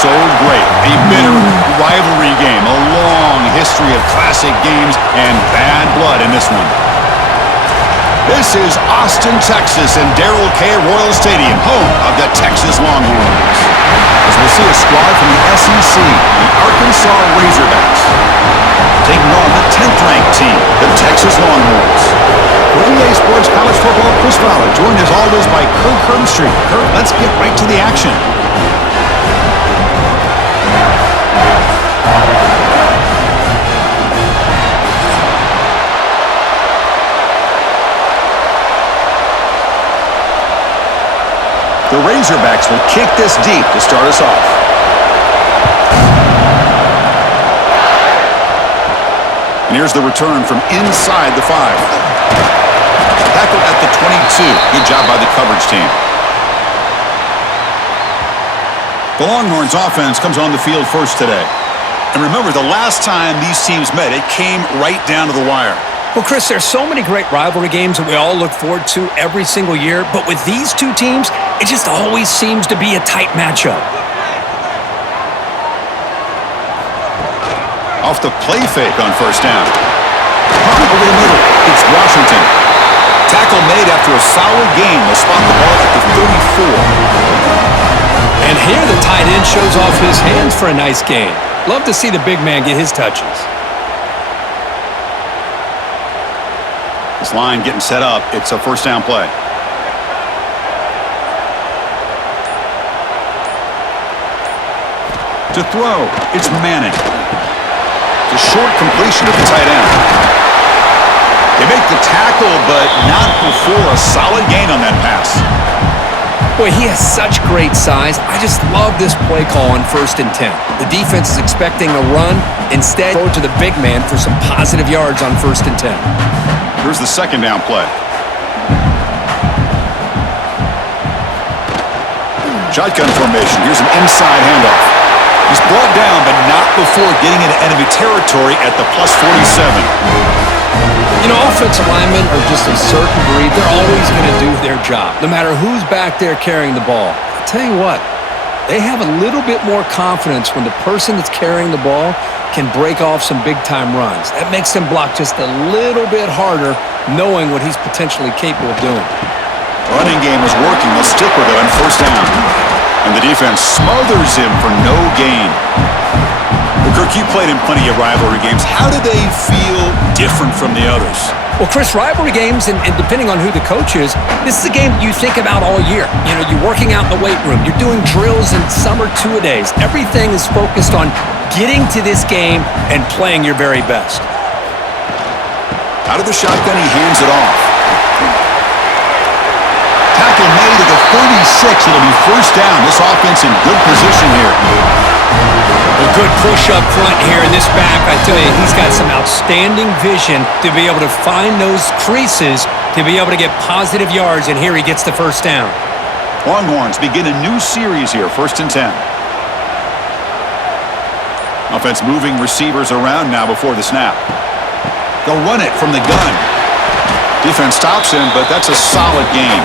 so great. A bitter rivalry game, a long history of classic games, and bad blood in this one. This is Austin, Texas, and Darrell K. Royal Stadium, home of the Texas Longhorns. As we'll see a squad from the SEC, the Arkansas Razorbacks, taking on the 10th-ranked team, the Texas Longhorns. For EA Sports College Football, Chris Fowler, joined as always by Kirk Herbstreit. Kirk, let's get right to the action. The Razorbacks will kick this deep to start us off. And here's the return from inside the 5. Tackled at the 22. Good job by the coverage team. The Longhorns offense comes on the field first today. And remember, the last time these teams met, it came right down to the wire. Well, Chris, there's so many great rivalry games that we all look forward to every single year. But with these two teams, it just always seems to be a tight matchup. Off the play fake on first down. Over the middle. It's Washington. Tackle made after a solid gain. They'll spot the ball at the 34. And here the tight end shows off his hands for a nice gain. Love to see the big man get his touches. This line getting set up. It's a first down play. To throw, it's Manning. It's a short completion to the tight end. They make the tackle, but not before a solid gain on that pass. Boy, he has such great size. I just love this play call on 1st and 10. The defense is expecting a run. Instead, throw to the big man for some positive yards on 1st and 10. Here's the second down play. Shotgun formation. Here's an inside handoff. He's brought down, but not before getting into enemy territory at the +47. You know, offensive linemen are just a certain breed. They're always going to do their job, no matter who's back there carrying the ball. I'll tell you what, they have a little bit more confidence when the person that's carrying the ball can break off some big-time runs. That makes them block just a little bit harder, knowing what he's potentially capable of doing. Running game is working. They'll stick with it on first down. And the defense smothers him for no gain. Well, Kirk, you played in plenty of rivalry games. How do they feel different from the others? Well, Chris, rivalry games, and depending on who the coach is, this is a game you think about all year. You know, you're working out in the weight room. You're doing drills in summer two-a-days. Everything is focused on getting to this game and playing your very best. Out of the shotgun, he hands it off. Tackle made at the 36. It'll be first down. This offense in good position here. A good push up front here in this back. I tell you, he's got some outstanding vision to be able to find those creases, to be able to get positive yards, and here he gets the first down. Longhorns begin a new series here, 1st and 10. Offense moving receivers around now before the snap. They'll run it from the gun. Defense stops him, but that's a solid gain.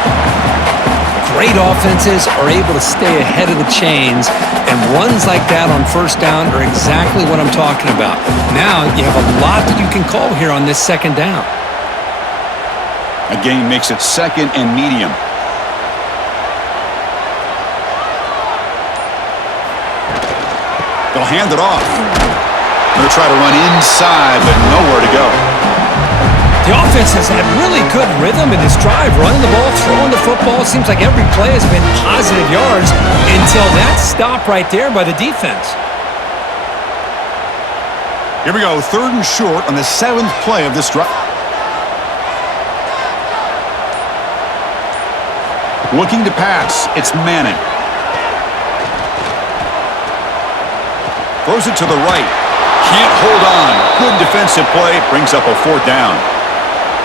Great offenses are able to stay ahead of the chains, and runs like that on first down are exactly what I'm talking about. Now you have a lot that you can call here on this second down. A gain makes it 2nd and medium. They'll hand it off. They're going to try to run inside, but nowhere to go. The offense has had really good rhythm in this drive, running the ball, throwing the football. It seems like every play has been positive yards until that stop right there by the defense. Here we go, 3rd and short on the 7th play of this drive. Looking to pass, it's Manning. Throws it to the right. Can't hold on. Good defensive play. Brings up a 4th down.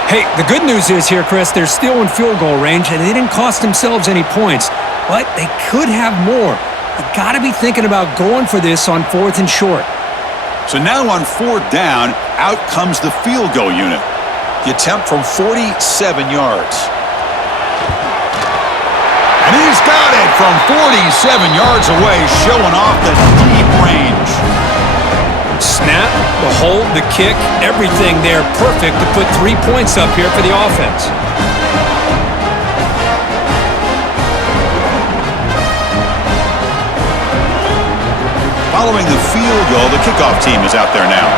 Hey, the good news is here, Chris, they're still in field goal range, and they didn't cost themselves any points, but they could have more. You got to be thinking about going for this on 4th and short. So now on 4th down, out comes the field goal unit. The attempt from 47 yards. And he's got it from 47 yards away, showing off the deep range. Snap, the hold, the kick, everything there perfect to put 3 points up here for the offense. Following the field goal, the kickoff team is out there now.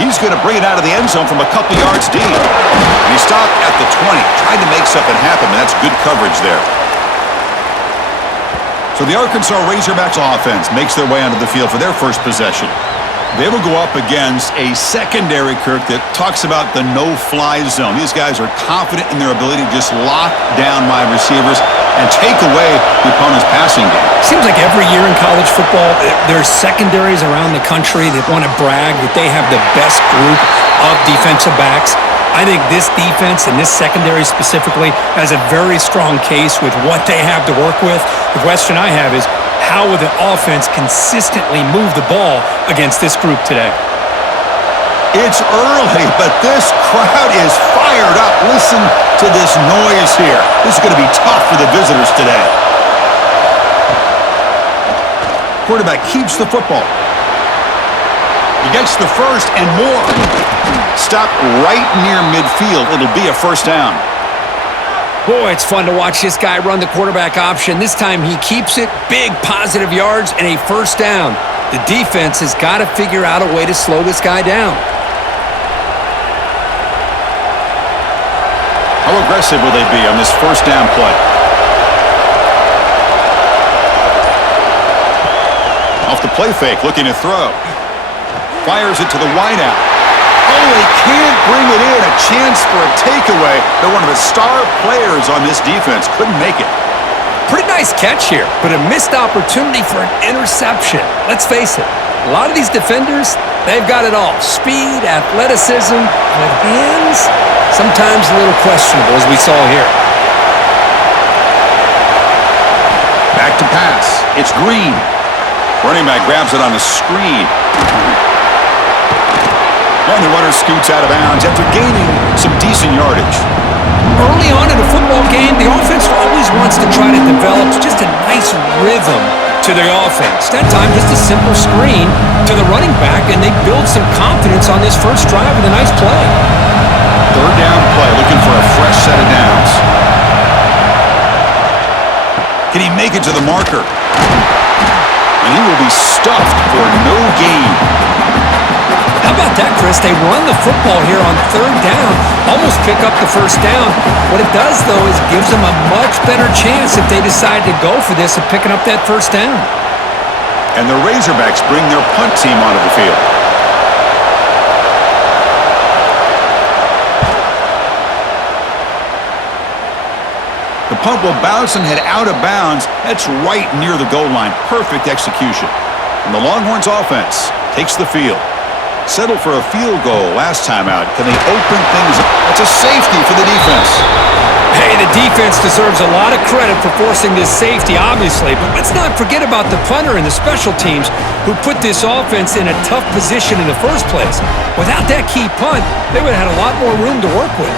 He's going to bring it out of the end zone from a couple yards deep. And he stopped at the 20, trying to make something happen, and that's good coverage there. So the Arkansas Razorbacks offense makes their way onto the field for their first possession. They will go up against a secondary, Kirk, that talks about the no-fly zone. These guys are confident in their ability to just lock down wide receivers and take away the opponent's passing game. Seems like every year in college football, there's secondaries around the country that want to brag that they have the best group of defensive backs. I think this defense and this secondary specifically has a very strong case with what they have to work with. The question I have is, how will the offense consistently move the ball against this group today? It's early, but this crowd is fired up. Listen to this noise here. This is going to be tough for the visitors today. Quarterback keeps the football. He gets the first and more. Stop right near midfield. It'll be a first down. Boy, it's fun to watch this guy run the quarterback option. This time he keeps it. Big positive yards and a first down. The defense has got to figure out a way to slow this guy down. How aggressive will they be on this first down play? Off the play fake, looking to throw. Fires it to the wideout. Oh, they can't bring it in. A chance for a takeaway. They're one of the star players on this defense. Couldn't make it. Pretty nice catch here, but a missed opportunity for an interception. Let's face it, a lot of these defenders, they've got it all. Speed, athleticism, but hands, sometimes a little questionable, as we saw here. Back to pass. It's Green. Running back grabs it on a screen. And the runner scoots out of bounds after gaining some decent yardage. Early on in a football game, the offense always wants to try to develop just a nice rhythm to their offense. That time, just a simple screen to the running back, and they build some confidence on this first drive with a nice play. Third down play, looking for a fresh set of downs. Can he make it to the marker? And he will be stuffed for no gain. How about that, Chris? They run the football here on third down, almost pick up the first down. What it does, though, is gives them a much better chance if they decide to go for this of picking up that first down. And the Razorbacks bring their punt team onto the field. The punt will bounce and head out of bounds. That's right near the goal line. Perfect execution. And the Longhorns offense takes the field. Settled for a field goal last time out. Can they open things up? That's a safety for the defense. Hey, the defense deserves a lot of credit for forcing this safety, obviously. But let's not forget about the punter and the special teams who put this offense in a tough position in the first place. Without that key punt, they would have had a lot more room to work with.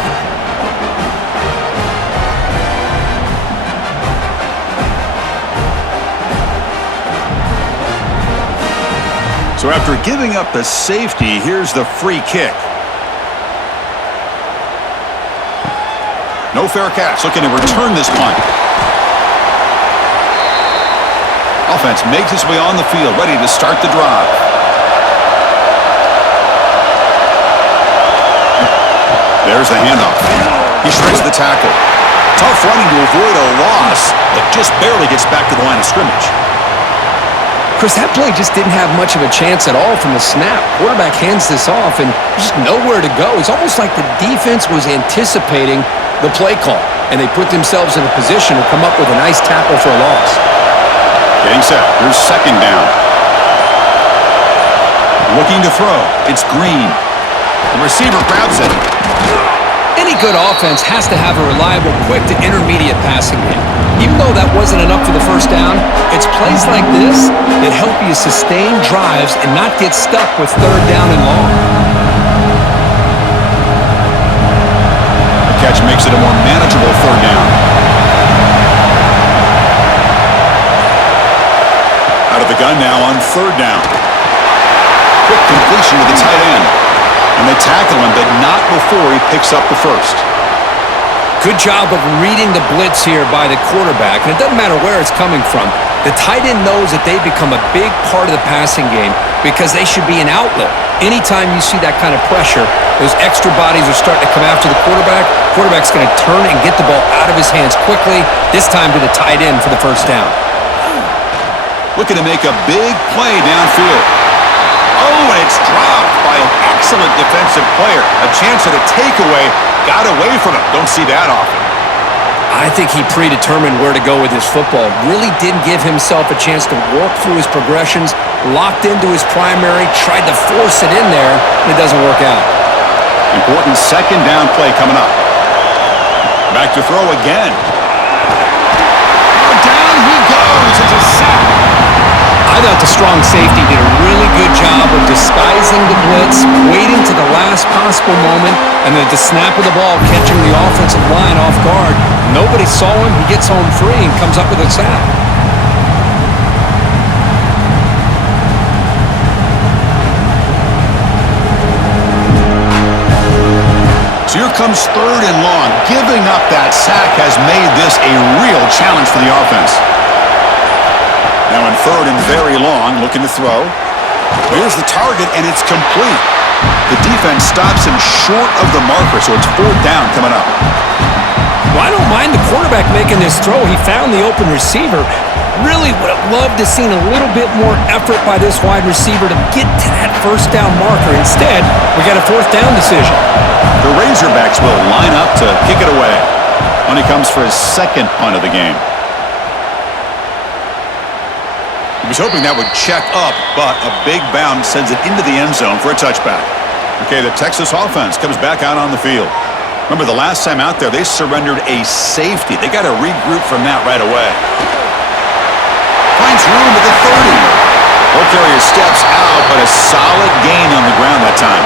So after giving up the safety, here's the free kick. No fair catch, looking to return this punt. Offense makes its way on the field, ready to start the drive. There's the handoff. He shreds the tackle. Tough running to avoid a loss, but just barely gets back to the line of scrimmage. Chris, that play just didn't have much of a chance at all from the snap. Quarterback hands this off and just nowhere to go. It's almost like the defense was anticipating the play call, and they put themselves in a position to come up with a nice tackle for a loss. Getting set. Here's second down. Looking to throw. It's Green. The receiver grabs it. Any good offense has to have a reliable, quick to intermediate passing game. Even though that wasn't enough for the first down, it's plays like this that help you sustain drives and not get stuck with third down and long. makes it a more manageable third down. Out of the gun now on third down. Quick completion to the tight end. And they tackle him, but not before he picks up the first. Good job of reading the blitz here by the quarterback. And it doesn't matter where it's coming from. The tight end knows that they've become a big part of the passing game because they should be an outlet. Anytime you see that kind of pressure, those extra bodies are starting to come after the quarterback. Quarterback's going to turn and get the ball out of his hands quickly, this time to the tight end for the first down. Looking to make a big play downfield. Oh, and it's dropped by an excellent defensive player. A chance at a takeaway. Got away from him. Don't see that often. I think he predetermined where to go with his football. Really didn't give himself a chance to work through his progressions. Locked into his primary. Tried to force it in there, and it doesn't work out. Important second down play coming up. Back to throw again. Oh, down he goes. It's a sack. I thought the strong safety did a really good job of disguising the blitz, waiting to the last possible moment, and then at the snap of the ball, catching the offensive line off guard. Nobody saw him. He gets home free and comes up with a sack. So here comes third and long. Giving up that sack has made this a real challenge for the offense. Now in third and very long, looking to throw. Here's the target, and it's complete. The defense stops him short of the marker, so it's fourth down coming up. Well, I don't mind the quarterback making this throw. He found the open receiver. Really would have loved to seen a little bit more effort by this wide receiver to get to that first down marker. Instead, we got a fourth down decision. The Razorbacks will line up to kick it away when he comes for his second punt of the game. He was hoping that would check up, but a big bounce sends it into the end zone for a touchback. Okay, the Texas offense comes back out on the field. Remember, the last time out there, they surrendered a safety. They got to regroup from that right away. Finds room at the 30. Ball carrier steps out, but a solid gain on the ground that time.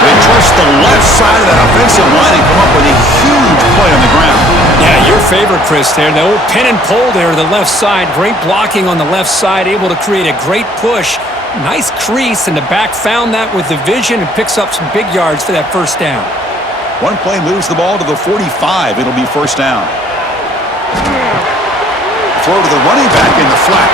They trust the left side of that offensive line and come up with a huge play on the ground. Yeah, your favorite, Chris, there. The old pin and pull there to the left side. Great blocking on the left side, able to create a great push. Nice crease, and the back found that with the vision and picks up some big yards for that first down. One play moves the ball to the 45. It'll be first down. Throw to the running back in the flat.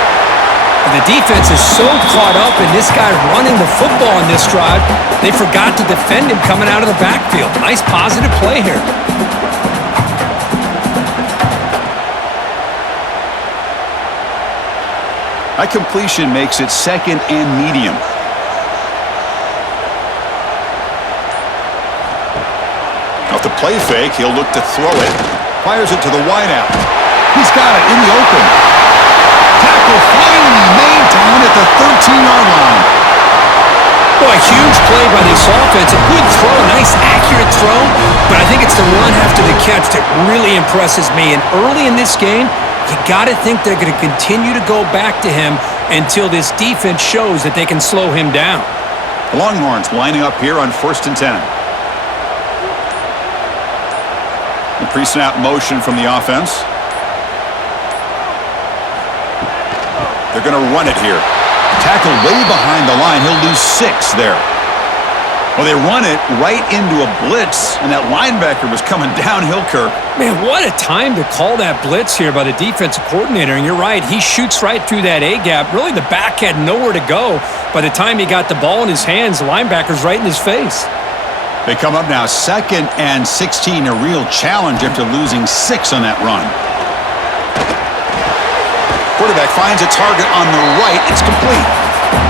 And the defense is so caught up in this guy running the football in this drive, they forgot to defend him coming out of the backfield. Nice positive play here. That completion makes it second and medium. Off the play fake, he'll look to throw it. Fires it to the wideout. He's got it in the open. Tackle finally made down at the 13-yard line. Boy, huge play by this offense. A good throw, a nice accurate throw, but I think it's the run after the catch that really impresses me. And early in this game, you got to think they're going to continue to go back to him until this defense shows that they can slow him down. The Longhorns lining up here on 1st and 10. The pre-snap motion from the offense. They're going to run it here. Tackle way behind the line. He'll lose 6 there. Well, they run it right into a blitz, and that linebacker was coming downhill, Kirk. Man, what a time to call that blitz here by the defensive coordinator. And you're right, he shoots right through that A-gap. Really, the back had nowhere to go. By the time he got the ball in his hands, the linebacker's right in his face. They come up now 2nd and 16, a real challenge after losing 6 on that run. Quarterback finds a target on the right. It's complete.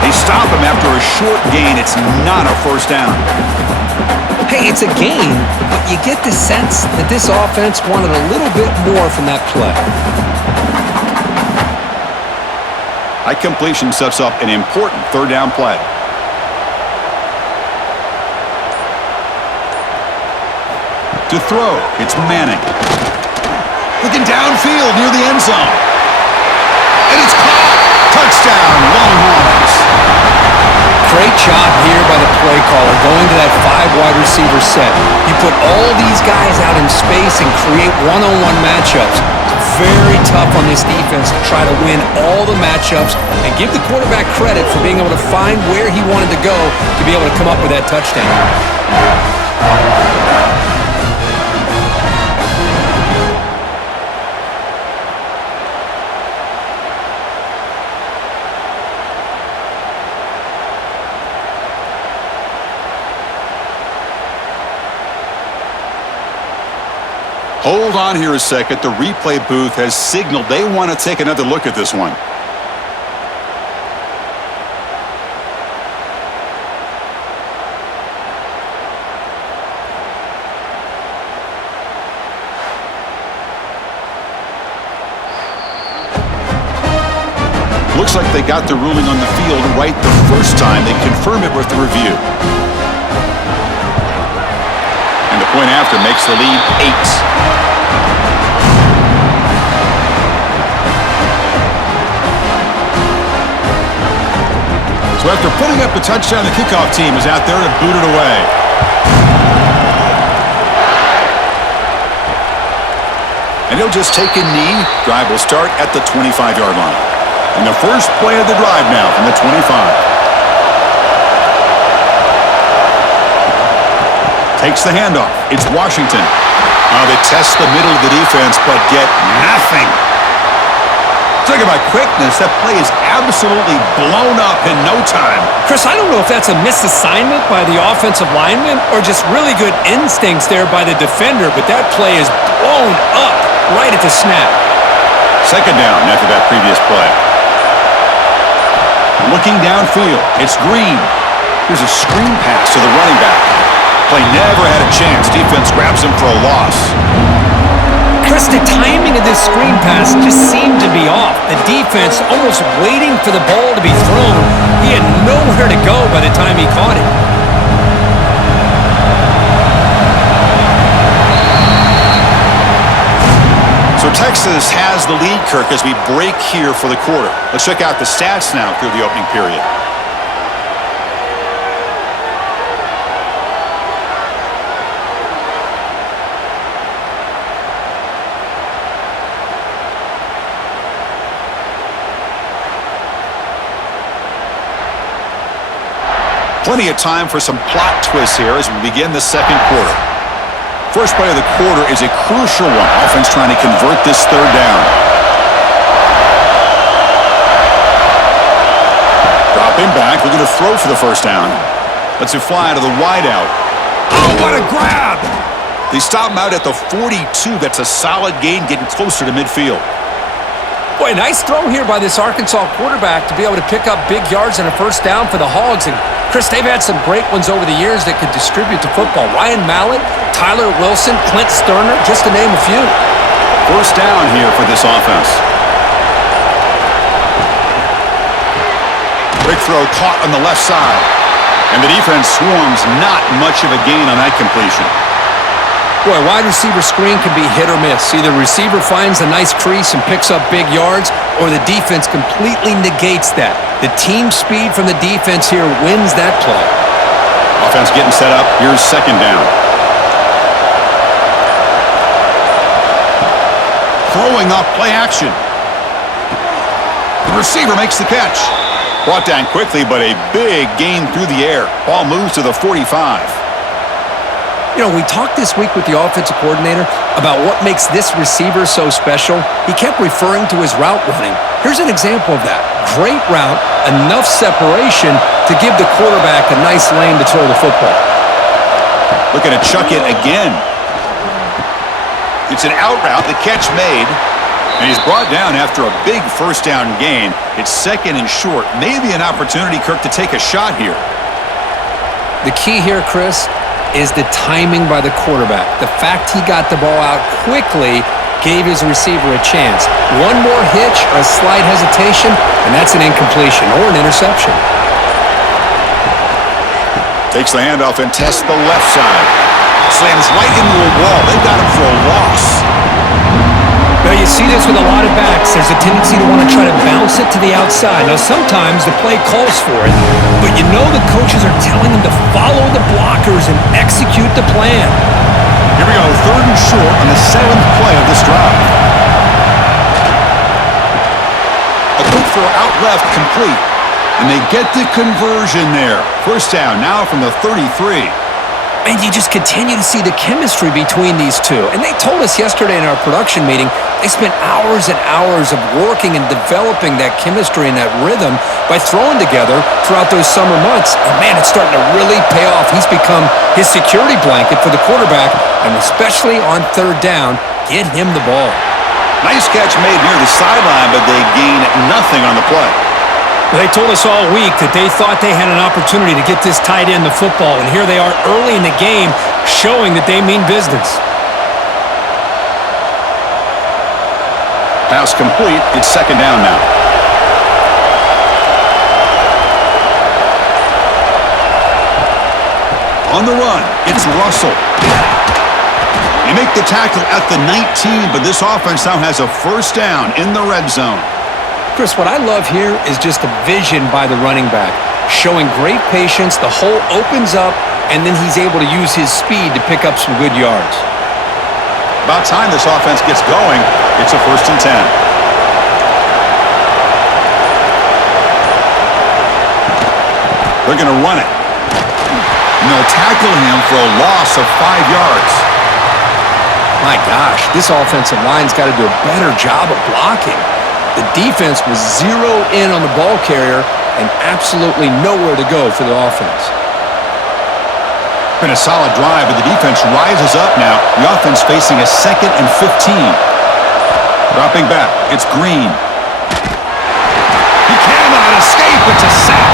They stop him after a short gain. It's not a first down. Hey, it's a gain, but you get the sense that this offense wanted a little bit more from that play. High completion sets up an important third down play. To throw, it's Manning. Looking downfield near the end zone. And it's caught. Touchdown, Longhorns. Great job here by the play caller, going to that 5 wide receiver set. You put all these guys out in space and create one-on-one matchups. It's very tough on this defense to try to win all the matchups and give the quarterback credit for being able to find where he wanted to go to be able to come up with that touchdown. Hold on here a second. The replay booth has signaled they want to take another look at this one. Looks like they got the ruling on the field right the first time. They confirm it with the review. And the point after makes the lead 8. So after putting up the touchdown, the kickoff team is out there to boot it away. And he'll just take a knee. Drive will start at the 25-yard line. And the first play of the drive now from the 25. Takes the handoff. It's Washington. They test the middle of the defense, but get nothing. Talking about quickness, that play is absolutely blown up in no time. Chris, I don't know if that's a misassignment by the offensive lineman or just really good instincts there by the defender, but that play is blown up right at the snap. Second down after that previous play. Looking downfield, it's Green. Here's a screen pass to the running back. Play never had a chance. Defense grabs him for a loss. Chris, the timing of this screen pass just seemed to be off. The defense almost waiting for the ball to be thrown. He had nowhere to go by the time he caught it. So Texas has the lead, Kirk, as we break here for the quarter. Let's check out the stats now through the opening period. Plenty of time for some plot twists here as we begin the second quarter. First play of the quarter is a crucial one. Offense trying to convert this third down. Dropping back, looking to throw for the first down. Lets it fly to the wideout. Oh, what a grab! They stop him out at the 42. That's a solid gain, getting closer to midfield. Boy, nice throw here by this Arkansas quarterback to be able to pick up big yards and a first down for the Hogs. And Chris, they've had some great ones over the years that could distribute the football. Ryan Mallett, Tyler Wilson, Clint Sterner, just to name a few. First down here for this offense. Quick throw caught on the left side. And the defense swarms, not much of a gain on that completion. Boy, wide receiver screen can be hit or miss. Either the receiver finds a nice crease and picks up big yards, or the defense completely negates that. The team speed from the defense here wins that play. Offense getting set up. Here's second down. Throwing off play action. The receiver makes the catch. Brought down quickly, but a big gain through the air. Ball moves to the 45. You know, we talked this week with the offensive coordinator about what makes this receiver so special. He kept referring to his route running. Here's an example of that. Great route, enough separation to give the quarterback a nice lane to throw the football. Looking to chuck it again. It's an out route, the catch made, and he's brought down after a big first down gain. It's second and short. Maybe an opportunity, Kirk, to take a shot here. The key here, Chris, is the timing by the quarterback. The fact he got the ball out quickly gave his receiver a chance. One more hitch or a slight hesitation, and that's an incompletion or an interception. Takes the handoff and tests the left side. Slams right into a wall. They got him for a loss. Now, you see this with a lot of backs. There's a tendency to want to try to bounce it to the outside. Now, sometimes the play calls for it, but you know the coaches are telling them to follow the blockers and execute the plan. Here we go, 3rd and short on the 7th play of this drive. A quick throw out left, complete. And they get the conversion there. 1st down now from the 33. And you just continue to see the chemistry between these two. And they told us yesterday in our production meeting, they spent hours and hours of working and developing that chemistry and that rhythm by throwing together throughout those summer months. And man, it's starting to really pay off. He's become his security blanket for the quarterback, and especially on 3rd down, get him the ball. Nice catch made near the sideline, but they gain nothing on the play. They told us all week that they thought they had an opportunity to get this tight end the football, and here they are early in the game showing that they mean business. Pass complete. It's 2nd down now. On the run, it's Russell. They make the tackle at the 19, but this offense now has a 1st down in the red zone. Chris, what I love here is just the vision by the running back, showing great patience. The hole opens up, and then he's able to use his speed to pick up some good yards. About time this offense gets going. It's a 1st and 10. They're going to run it. And they'll tackle him for a loss of 5 yards. My gosh, this offensive line's got to do a better job of blocking. The defense was zeroed in on the ball carrier and absolutely nowhere to go for the offense. Been a solid drive, but the defense rises up now. The offense facing a 2nd and 15. Dropping back, it's Green. He cannot escape. It's a sack.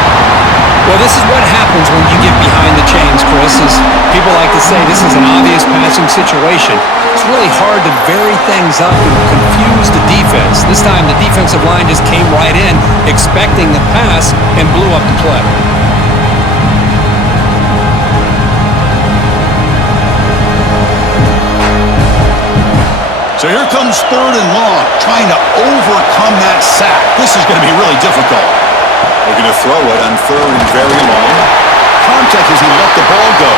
Well, this is what happens when you get behind the chains, Chris. As people like to say, this is an obvious passing situation. It's really hard to vary things up and confuse the defense. This time, the defensive line just came right in, expecting the pass, and blew up the play. So here comes 3rd and long, trying to overcome that sack. This is going to be really difficult. They're going to throw it on 3rd and very long. Contact as he let the ball go.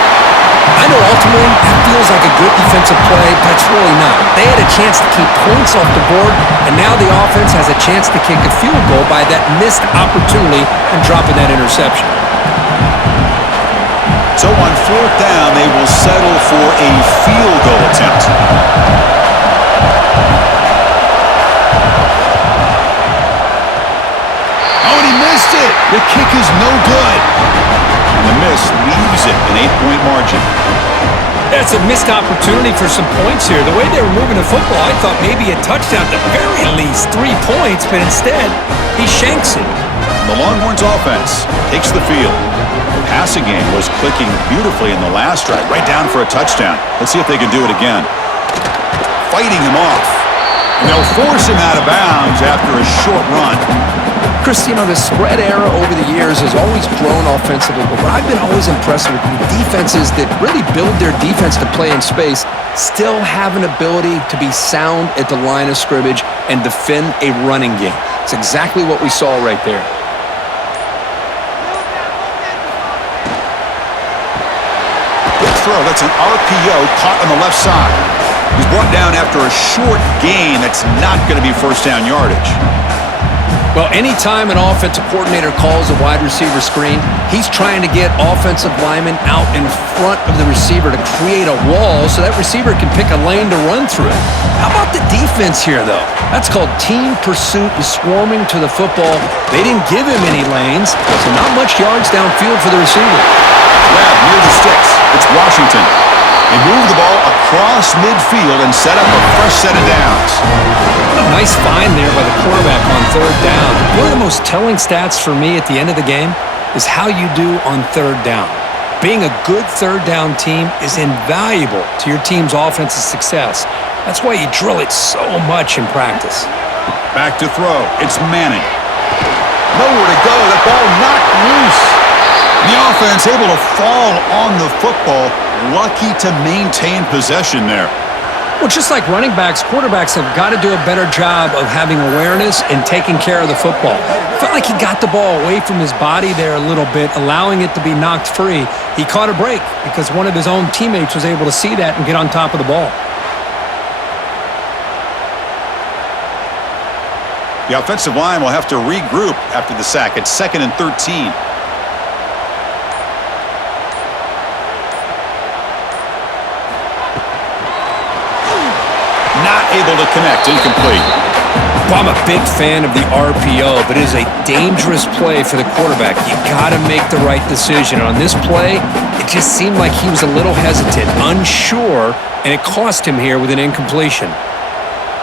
I know ultimately that feels like a good defensive play, but it's really not. They had a chance to keep points off the board, and now the offense has a chance to kick a field goal by that missed opportunity and dropping that interception. So on 4th down, they will settle for a field goal attempt. Oh, and he missed it. The kick is no good. And the miss leaves it an 8-point margin. That's a missed opportunity for some points here. The way they were moving the football, I thought maybe a touchdown, at the very least 3 points, but instead, he shanks it. The Longhorns offense takes the field. The passing game was clicking beautifully in the last drive, right down for a touchdown. Let's see if they can do it again. Fighting him off. And they'll force him out of bounds after a short run. Chris, you know, the spread era over the years has always grown offensively, but what I've been always impressed with the defenses that really build their defense to play in space still have an ability to be sound at the line of scrimmage and defend a running game. It's exactly what we saw right there. Good throw. That's an RPO caught on the left side. He's brought down after a short gain. That's not going to be 1st down yardage. Well, anytime an offensive coordinator calls a wide receiver screen, he's trying to get offensive linemen out in front of the receiver to create a wall so that receiver can pick a lane to run through. How about the defense here, though? That's called team pursuit and swarming to the football. They didn't give him any lanes, so not much yards downfield for the receiver. Grab near the sticks. It's Washington. They move the ball across midfield and set up a fresh set of downs. What a nice find there by the quarterback on 3rd down. One of the most telling stats for me at the end of the game is how you do on 3rd down. Being a good 3rd down team is invaluable to your team's offensive success. That's why you drill it so much in practice. Back to throw. It's Manning. Nowhere to go. The ball knocked loose. The offense able to fall on the football. Lucky to maintain possession there. Well, just like running backs, quarterbacks have got to do a better job of having awareness and taking care of the football. Felt like he got the ball away from his body there a little bit, allowing it to be knocked free. He caught a break because one of his own teammates was able to see that and get on top of the ball. The offensive line will have to regroup after the sack. It's 2nd and 13. Not able to connect. Incomplete. Well, I'm a big fan of the RPO, but it is a dangerous play for the quarterback. You got to make the right decision. On this play, it just seemed like he was a little hesitant, unsure, and it cost him here with an incompletion.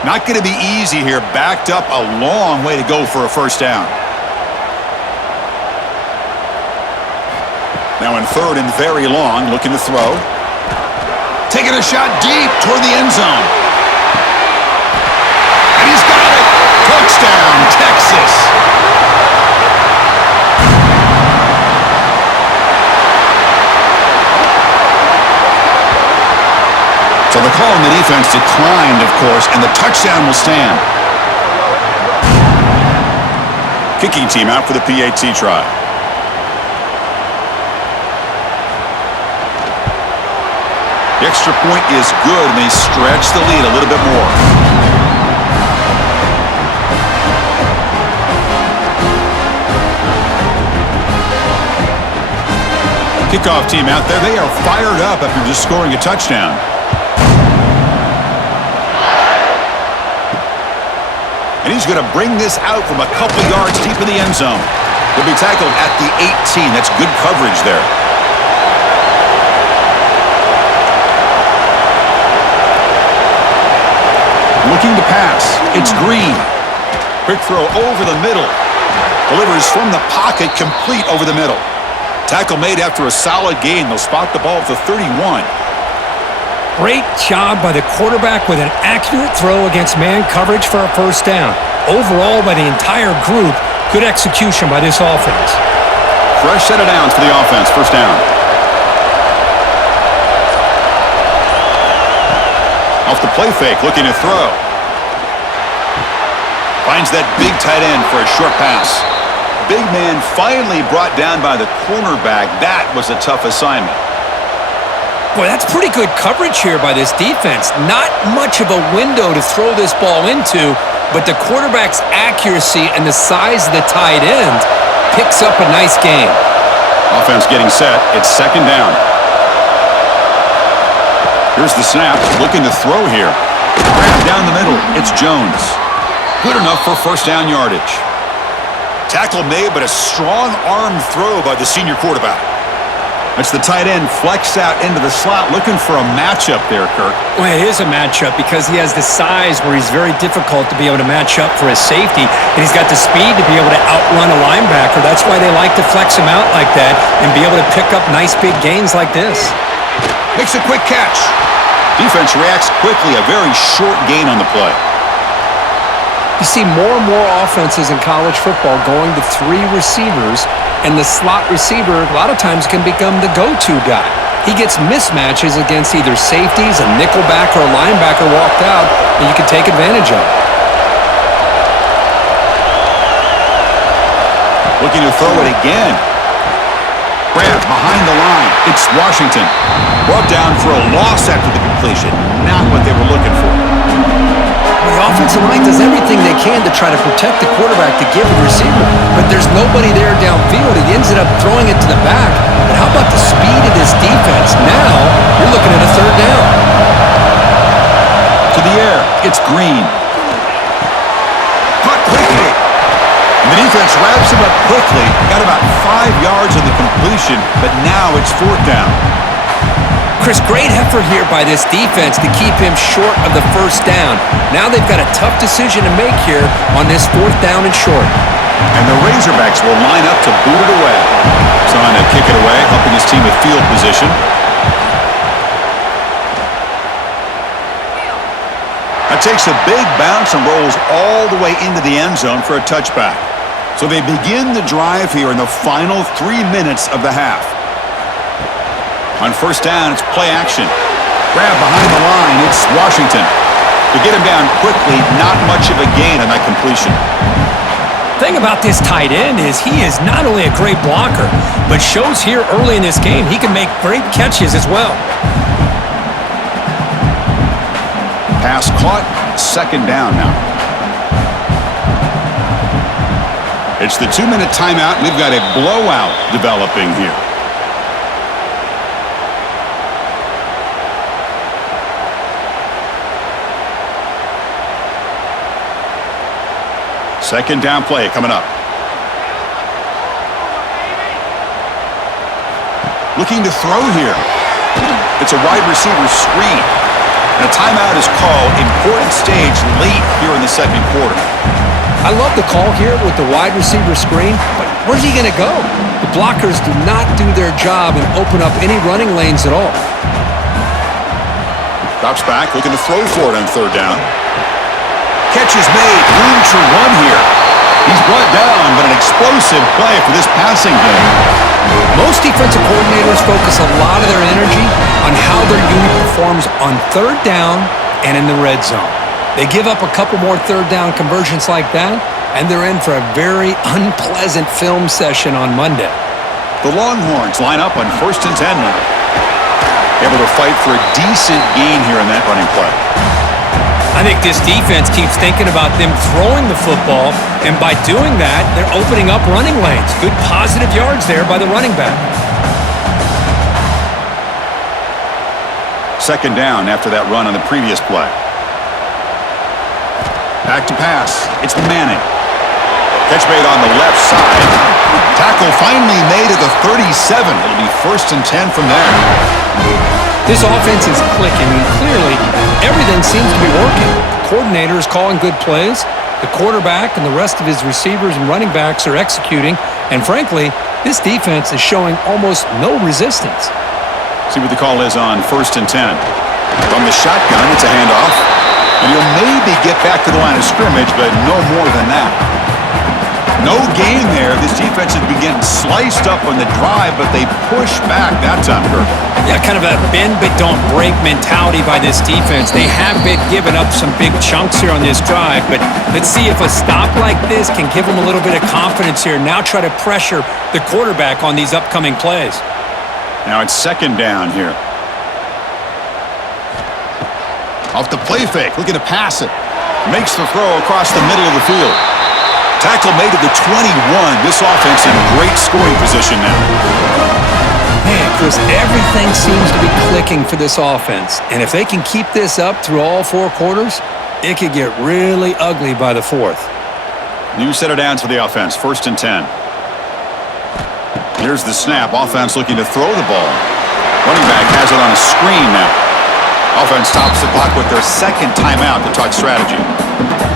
Not going to be easy here. Backed up a long way to go for a first down. Now in 3rd and very long, looking to throw. Taking a shot deep toward the end zone. And he's got it! Touchdown, Texas! So the call on the defense declined, of course, and the touchdown will stand. Kicking team out for the PAT try. The extra point is good, and they stretch the lead a little bit more. Kickoff team out there. They are fired up after just scoring a touchdown. And he's going to bring this out from a couple yards deep in the end zone. He'll be tackled at the 18. That's good coverage there. Looking to pass. It's Green. Quick throw over the middle. Delivers from the pocket, complete over the middle. Tackle made after a solid gain. They'll spot the ball at the 31. Great job by the quarterback with an accurate throw against man coverage for a first down. Overall, by the entire group, good execution by this offense. Fresh set of downs for the offense. First down. Off the play fake, looking to throw. Finds that big tight end for a short pass. Big man finally brought down by the cornerback. That was a tough assignment. Boy, that's pretty good coverage here by this defense. Not much of a window to throw this ball into, but the quarterback's accuracy and the size of the tight end picks up a nice game. Offense getting set. It's 2nd down. Here's the snap. Looking to throw here. Down the middle. It's Jones. Good enough for first down yardage. Tackle made, but a strong arm throw by the senior quarterback. That's the tight end flexed out into the slot, looking for a matchup there, Kirk. Well, it is a matchup because he has the size where he's very difficult to be able to match up for his safety, and he's got the speed to be able to outrun a linebacker. That's why they like to flex him out like that and be able to pick up nice big gains like this. Makes a quick catch. Defense reacts quickly, a very short gain on the play. You see more and more offenses in college football going to 3 receivers, and the slot receiver a lot of times can become the go-to guy. He gets mismatches against either safeties, a nickelback, or a linebacker walked out, and you can take advantage of it. Looking to throw it again. Grab behind the line. It's Washington. Brought down for a loss after the completion. Not what they were looking for. The offensive line does everything they can to try to protect the quarterback to give the receiver, but there's nobody there downfield. He ends up throwing it to the back. But how about the speed of this defense? Now you're looking at a 3rd down. To the air, it's Green. Caught quickly. And the defense wraps him up quickly. Got about 5 yards on the completion, but now it's 4th down. Chris, great effort here by this defense to keep him short of the first down. Now they've got a tough decision to make here on this 4th down and short. And the Razorbacks will line up to boot it away. Trying to kick it away, helping his team with field position. That takes a big bounce and rolls all the way into the end zone for a touchback. So they begin the drive here in the final 3 minutes of the half. On first down, it's play action. Grab behind the line. It's Washington. To get him down quickly, not much of a gain on that completion. Thing about this tight end is he is not only a great blocker, but shows here early in this game he can make great catches as well. Pass caught, second down now. It's the 2-minute timeout. We've got a blowout developing here. Second down play coming up. Looking to throw here. It's a wide receiver screen. And a timeout is called. Important stage late here in the second quarter. I love the call here with the wide receiver screen, but where's he going to go? The blockers do not do their job and open up any running lanes at all. Drops back, looking to throw for it on third down. Catch is made. Room to run here. He's brought down, but an explosive play for this passing game. Most defensive coordinators focus a lot of their energy on how their unit performs on third down and in the red zone. They give up a couple more third down conversions like that, and they're in for a very unpleasant film session on Monday. The Longhorns line up on 1st and 10 now. Able to fight for a decent gain here in that running play. I think this defense keeps thinking about them throwing the football, and by doing that, they're opening up running lanes. Good positive yards there by the running back. Second down after that run on the previous play. Back to pass. It's Manning. Catch made on the left side. Tackle finally made at the 37. It'll be 1st and 10 from there. This offense is clicking, and clearly everything seems to be working. The coordinator is calling good plays. The quarterback and the rest of his receivers and running backs are executing. And frankly, this defense is showing almost no resistance. See what the call is on 1st and 10. From the shotgun, it's a handoff. And he'll maybe get back to the line of scrimmage, but no more than that. No gain there. This defense has been getting sliced up on the drive, but they push back that time, Kirk. Yeah, kind of a bend but don't break mentality by this defense. They have been giving up some big chunks here on this drive, but let's see if a stop like this can give them a little bit of confidence here. Now try to pressure the quarterback on these upcoming plays. Now it's second down here. Off the play fake, looking to pass it. Makes the throw across the middle of the field. Tackle made at the 21. This offense in great scoring position now. Man, Chris, everything seems to be clicking for this offense. And if they can keep this up through all 4 quarters, it could get really ugly by the 4th. New set of downs for the offense. 1st and 10. Here's the snap. Offense looking to throw the ball. Running back has it on a screen now. Offense stops the clock with their second timeout to talk strategy.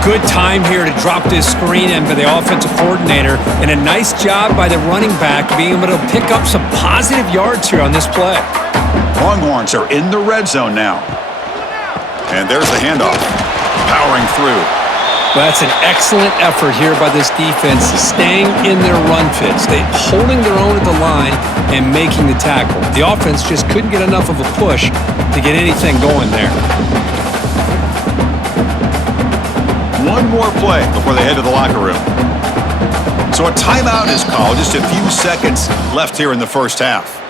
Good time here to drop this screen in by the offensive coordinator, and a nice job by the running back being able to pick up some positive yards here on this play. Longhorns are in the red zone now. And there's the handoff. Powering through. Well, that's an excellent effort here by this defense, staying in their run fits. They holding their own at the line and making the tackle. The offense just couldn't get enough of a push to get anything going there. One more play before they head to the locker room. So a timeout is called. Just a few seconds left here in the first half.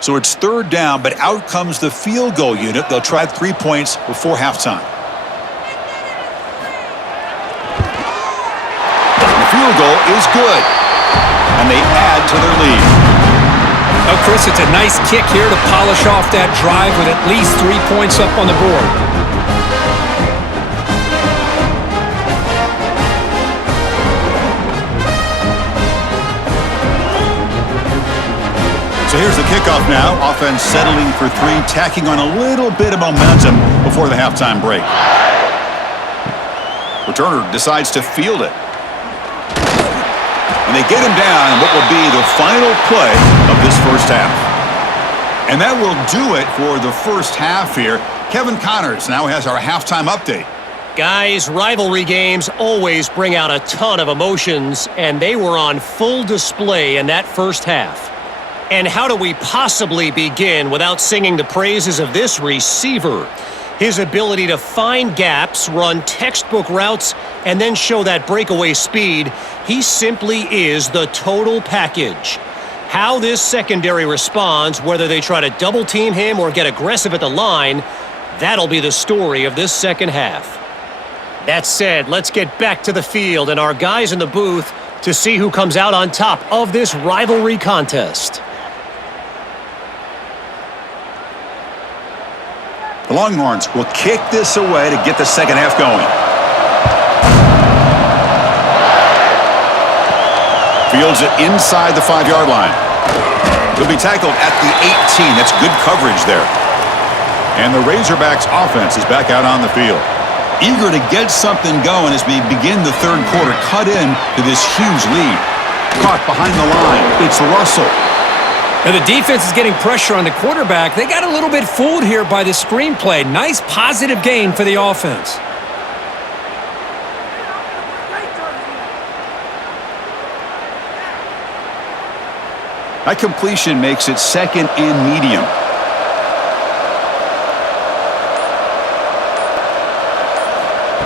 So it's third down, but out comes the field goal unit. They'll try 3 points before halftime. The field goal is good, and they add to their lead. Oh, Chris, it's a nice kick here to polish off that drive with at least 3 points up on the board. So here's the kickoff now. Offense settling for 3, tacking on a little bit of momentum before the halftime break. Returner decides to field it. And they get him down in what will be the final play of this first half. And that will do it for the first half here. Kevin Connors now has our halftime update. Guys, rivalry games always bring out a ton of emotions, and they were on full display in that first half. And how do we possibly begin without singing the praises of this receiver? His ability to find gaps, run textbook routes, and then show that breakaway speed, he simply is the total package. How this secondary responds, whether they try to double-team him or get aggressive at the line, that'll be the story of this second half. That said, let's get back to the field and our guys in the booth to see who comes out on top of this rivalry contest. The Longhorns will kick this away to get the second half going. Fields it inside the 5-yard line. He'll be tackled at the 18. That's good coverage there. And the Razorbacks offense is back out on the field. Eager to get something going as we begin the third quarter. Cut in to this huge lead. Caught behind the line. It's Russell. Now the defense is getting pressure on the quarterback. They got a little bit fooled here by the screenplay. Nice positive gain for the offense. That completion makes it second and medium.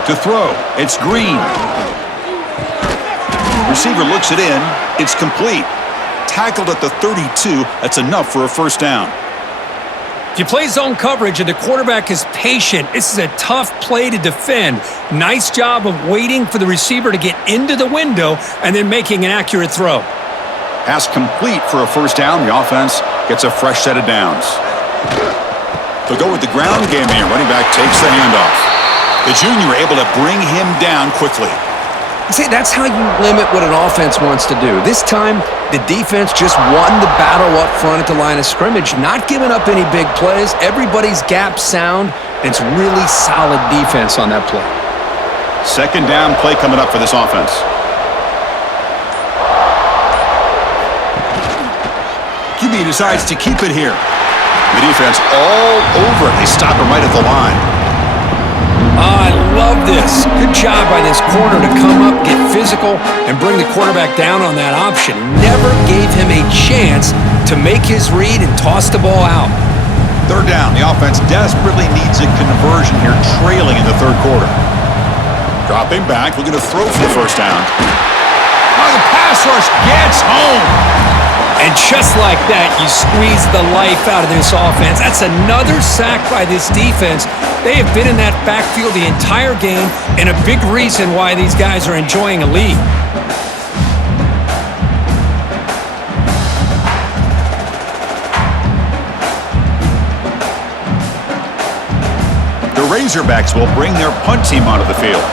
To throw, it's Green. Receiver looks it in. It's complete. Tackled at the 32. That's enough for a first down. If you play zone coverage and the quarterback is patient, this is a tough play to defend. Nice job of waiting for the receiver to get into the window and then making an accurate throw. Pass complete for a first down. The offense gets a fresh set of downs. They'll go with the ground game here. Running back takes the handoff. The junior able to bring him down quickly. See, that's how you limit what an offense wants to do. This time, the defense just won the battle up front at the line of scrimmage, not giving up any big plays. Everybody's gap sound. It's really solid defense on that play. Second down play coming up for this offense. QB decides to keep it here. The defense all over it. They stop him right at the line. I love this. Good job by this corner to come up, get physical, and bring the quarterback down on that option. Never gave him a chance to make his read and toss the ball out. Third down. The offense desperately needs a conversion here, trailing in the third quarter. Dropping back, looking to throw for the first down. Oh, the pass rush gets home. And just like that, you squeeze the life out of this offense. That's another sack by this defense. They have been in that backfield the entire game, and a big reason why these guys are enjoying a lead. The Razorbacks will bring their punt team onto the field.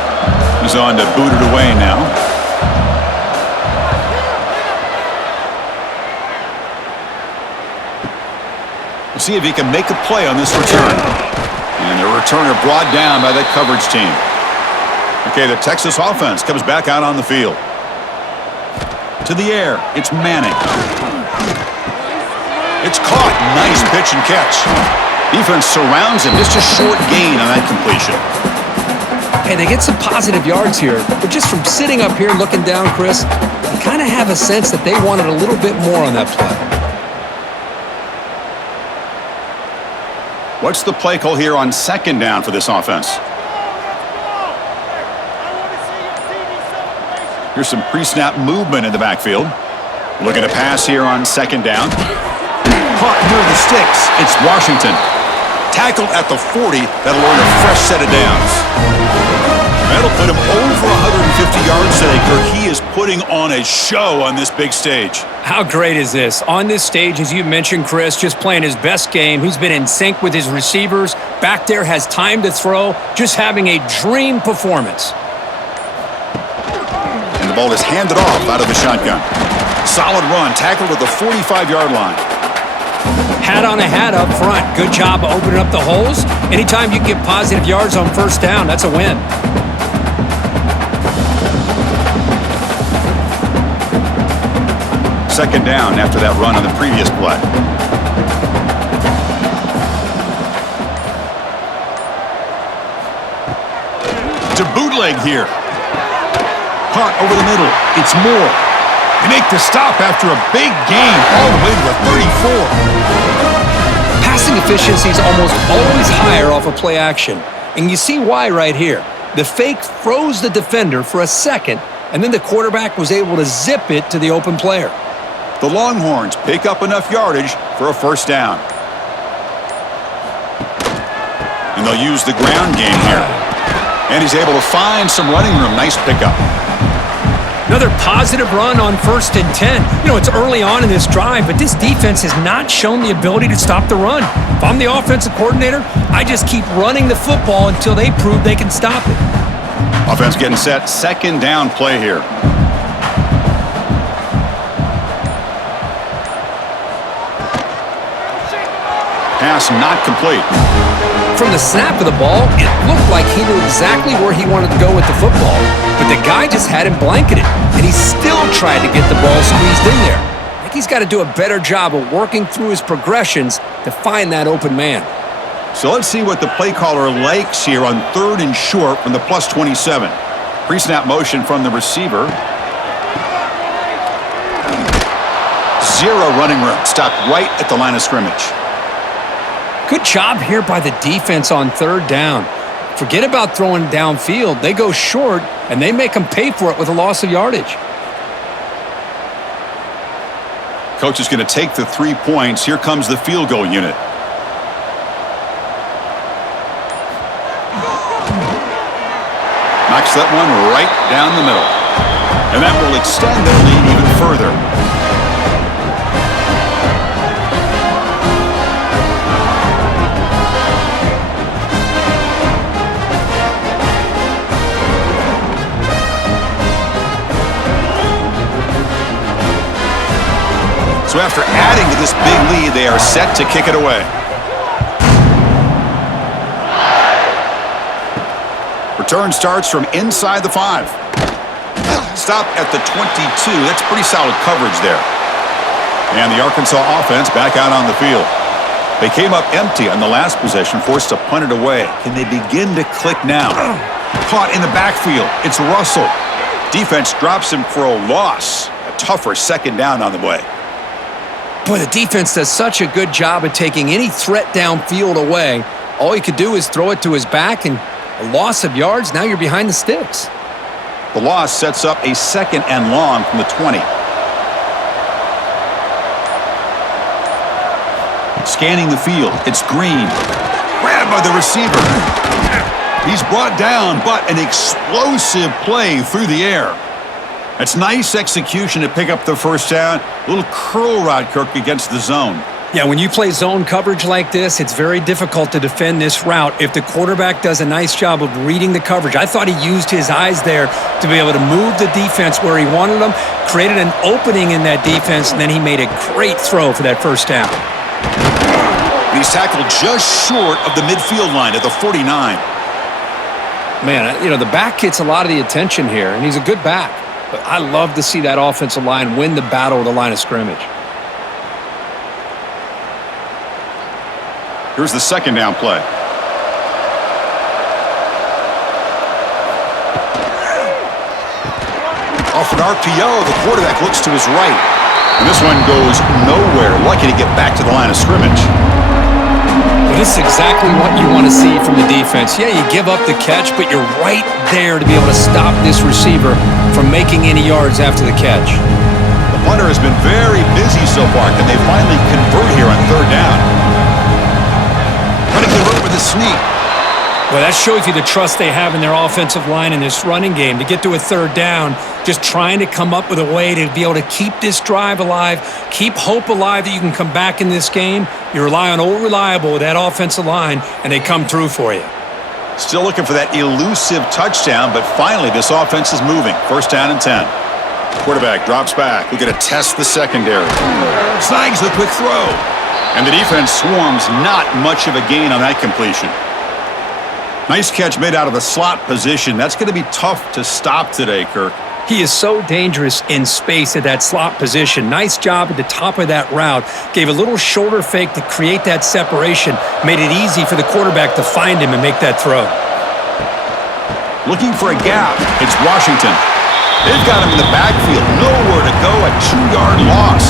He's on to boot it away now. We'll see if he can make a play on this return. And the returner brought down by that coverage team. Okay, the Texas offense comes back out on the field. To the air, it's Manning. It's caught. Nice pitch and catch. Defense surrounds him. Just a short gain on that completion. Hey, they get some positive yards here, but just from sitting up here looking down, Chris, you kind of have a sense that they wanted a little bit more on that play. What's the play call here on second down for this offense? Here's some pre-snap movement in the backfield. Looking to pass here on second down. Caught near the sticks. It's Washington. Tackled at the 40. That'll earn a fresh set of downs. That'll put him over 150 yards today, Kirk. He is putting on a show on this big stage. How great is this? On this stage, as you mentioned, Chris, just playing his best game. He's been in sync with his receivers. Back there, has time to throw. Just having a dream performance. And the ball is handed off out of the shotgun. Solid run, tackled at the 45-yard line. Hat on a hat up front. Good job of opening up the holes. Anytime you get positive yards on first down, that's a win. Second down after that run on the previous play. To bootleg here. Caught over the middle. It's Moore. They make the stop after a big gain all the way to the 34. Passing efficiency is almost always higher off of play action. And you see why right here. The fake froze the defender for a second, and then the quarterback was able to zip it to the open player. The Longhorns pick up enough yardage for a first down. And they'll use the ground game here. And he's able to find some running room. Nice pickup. Another positive run on 1st and 10. You know, it's early on in this drive, but this defense has not shown the ability to stop the run. If I'm the offensive coordinator, I just keep running the football until they prove they can stop it. Offense getting set. Second down play here. Pass not complete. From the snap of the ball, it looked like he knew exactly where he wanted to go with the football, but the guy just had him blanketed, and he still tried to get the ball squeezed in there. I think he's got to do a better job of working through his progressions to find that open man. So let's see what the play caller likes here on 3rd and short from the +27. Pre-snap motion from the receiver. Zero running room. Stopped right at the line of scrimmage. Good job here by the defense on 3rd down. Forget about throwing downfield. They go short, and they make them pay for it with a loss of yardage. Coach is going to take the 3 points. Here comes the field goal unit. Knocks that one right down the middle. And that will extend their lead even further. So after adding to this big lead, they are set to kick it away. Return starts from inside the 5. Stop at the 22. That's pretty solid coverage there. And the Arkansas offense back out on the field. They came up empty on the last possession, forced to punt it away. Can they begin to click now? Caught in the backfield. It's Russell. Defense drops him for a loss. A tougher second down on the way. Boy, the defense does such a good job of taking any threat downfield away. All he could do is throw it to his back, and a loss of yards, now you're behind the sticks. The loss sets up a 2nd and long from the 20. Scanning the field, it's Green. Grabbed by the receiver. He's brought down, but an explosive play through the air. That's nice execution to pick up the first down. A little curl rod, Kirk, against the zone. Yeah, when you play zone coverage like this, it's very difficult to defend this route if the quarterback does a nice job of reading the coverage. I thought he used his eyes there to be able to move the defense where he wanted them, created an opening in that defense, and then he made a great throw for that first down. He's tackled just short of the midfield line at the 49. Man, you know, the back gets a lot of the attention here, and he's a good back. But I love to see that offensive line win the battle at the line of scrimmage. Here's the second down play. Off an RPO, the quarterback looks to his right. And this one goes nowhere. Lucky to get back to the line of scrimmage. Well, this is exactly what you want to see from the defense. Yeah, you give up the catch, but you're right there to be able to stop this receiver from making any yards after the catch. The punter has been very busy so far. Can they finally convert here on 3rd down? Running the road with a sneak. Well, that shows you the trust they have in their offensive line in this running game. To get to a 3rd down, just trying to come up with a way to be able to keep this drive alive, keep hope alive that you can come back in this game. You rely on Old Reliable with that offensive line, and they come through for you. Still looking for that elusive touchdown, but finally this offense is moving. 1st down and 10. Quarterback drops back. We're going to test the secondary. Snags the quick throw. And the defense swarms. Not much of a gain on that completion. Nice catch made out of the slot position. That's going to be tough to stop today, Kirk. He is so dangerous in space at that slot position. Nice job at the top of that route. Gave a little shoulder fake to create that separation. Made it easy for the quarterback to find him and make that throw. Looking for a gap. It's Washington. They've got him in the backfield. Nowhere to go, a 2-yard loss.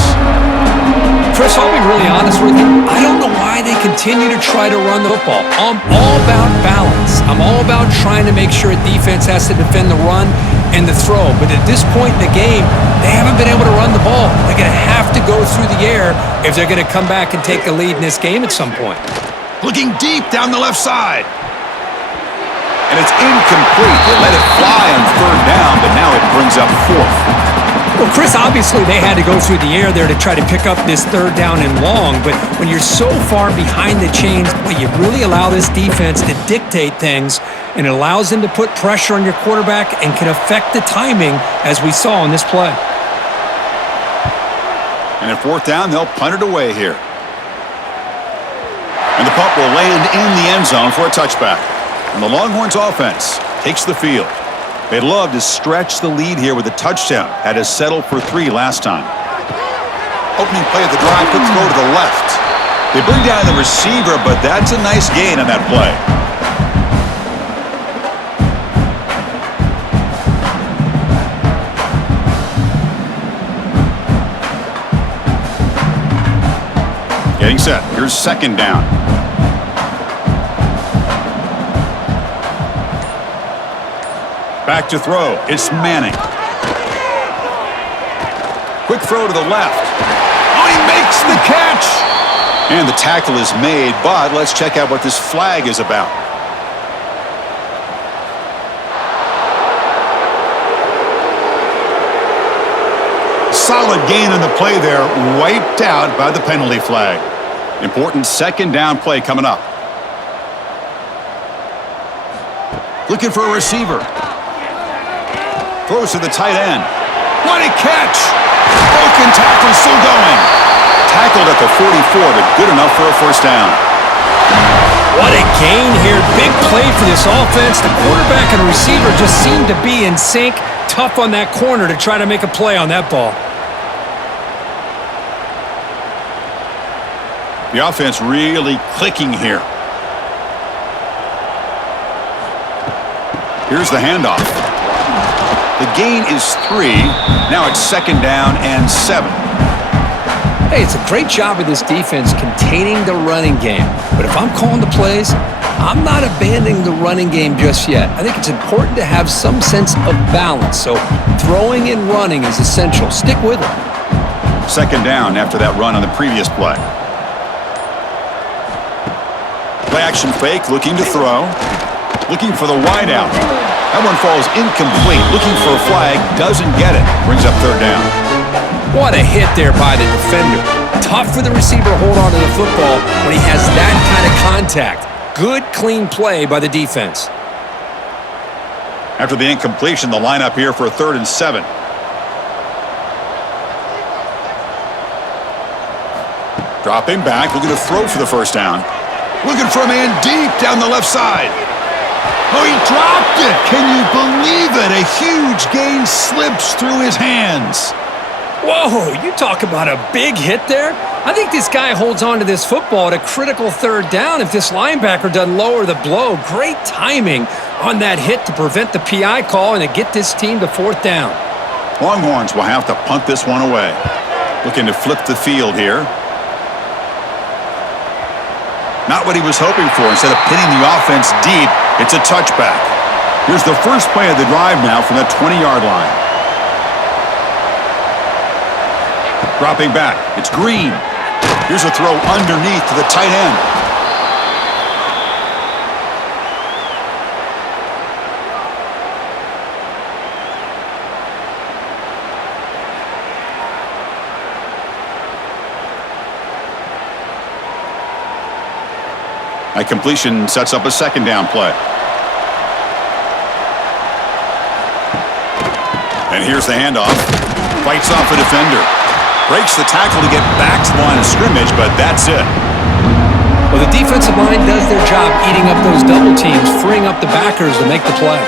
Chris, I'll be really honest with you. I don't know why they continue to try to run the football. I'm all about balance. I'm all about trying to make sure a defense has to defend the run and the throw. But at this point in the game, they haven't been able to run the ball. They're going to have to go through the air if they're going to come back and take a lead in this game at some point. Looking deep down the left side. And it's incomplete. They let it fly on 3rd down, but now it brings up 4th. Well, Chris, obviously they had to go through the air there to try to pick up this 3rd down and long, but when you're so far behind the chains, you really allow this defense to dictate things, and it allows them to put pressure on your quarterback and can affect the timing, as we saw in this play. And at 4th down, they'll punt it away here. And the punt will land in the end zone for a touchback. And the Longhorns offense takes the field. They'd love to stretch the lead here with a touchdown. Had to settle for 3 last time. Opening play of the drive, quick throw to the left. They bring down the receiver, but that's a nice gain on that play. Getting set. Here's 2nd down. Back to throw. It's Manning. Quick throw to the left. Oh, he makes the catch! And the tackle is made, but let's check out what this flag is about. Solid gain on the play there, wiped out by the penalty flag. Important 2nd down play coming up. Looking for a receiver. Throws to the tight end. What a catch! Broken tackle, still going. Tackled at the 44, but good enough for a 1st down. What a gain here. Big play for this offense. The quarterback and receiver just seem to be in sync. Tough on that corner to try to make a play on that ball. The offense really clicking here. Here's the handoff. The gain is 3. Now it's 2nd down and 7. Hey, it's a great job of this defense containing the running game. But if I'm calling the plays, I'm not abandoning the running game just yet. I think it's important to have some sense of balance. So throwing and running is essential. Stick with it. 2nd down after that run on the previous play. Play action fake, looking to throw. Looking for the wideout. That one falls incomplete. Looking for a flag, doesn't get it. Brings up 3rd down. What a hit there by the defender. Tough for the receiver to hold on to the football when he has that kind of contact. Good, clean play by the defense. After the incompletion, the lineup here for a 3rd and 7. Dropping back, looking to throw for the 1st down. Looking for a man deep down the left side. Oh, he dropped it! Can you believe it? A huge gain slips through his hands. Whoa, you talk about a big hit there. I think this guy holds on to this football at a critical 3rd down if this linebacker doesn't lower the blow. Great timing on that hit to prevent the PI call and to get this team to 4th down. Longhorns will have to punt this one away. Looking to flip the field here. Not what he was hoping for. Instead of pinning the offense deep, it's a touchback. Here's the first play of the drive now from the 20-yard line. Dropping back. It's Green. Here's a throw underneath to the tight end. That completion sets up a 2nd down play. And here's the handoff. Fights off a defender. Breaks the tackle to get back to the line of scrimmage, but that's it. Well, the defensive line does their job eating up those double teams, freeing up the backers to make the play.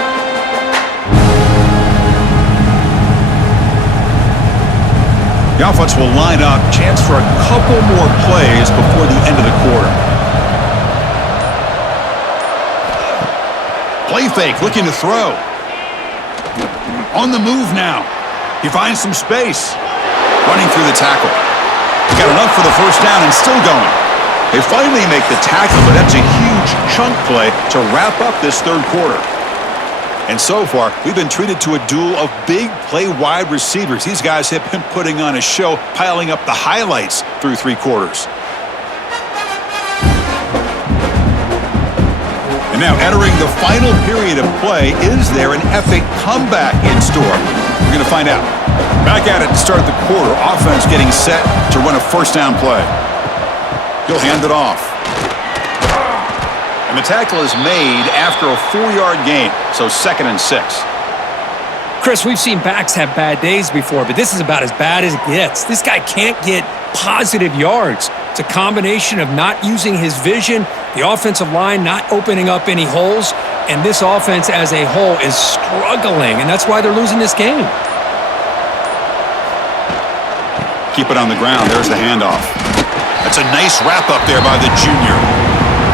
The offense will line up. Chance for a couple more plays before the end of the quarter. Play fake, looking to throw. On the move now. He finds some space. Running through the tackle. He got enough for the first down and still going. They finally make the tackle, but that's a huge chunk play to wrap up this third quarter. And so far, we've been treated to a duel of big play wide receivers. These guys have been putting on a show, piling up the highlights through three quarters. And now entering the final period of play, is there an epic comeback in store? We're going to find out. Back at it to start the quarter. Offense getting set to run a first down play. He'll hand it off. And the tackle is made after a 4-yard gain, so 2nd and 6. Chris, we've seen backs have bad days before, but this is about as bad as it gets. This guy can't get positive yards. It's a combination of not using his vision, the offensive line not opening up any holes, and this offense as a whole is struggling, and that's why they're losing this game. Keep it on the ground. There's the handoff. That's a nice wrap-up there by the junior.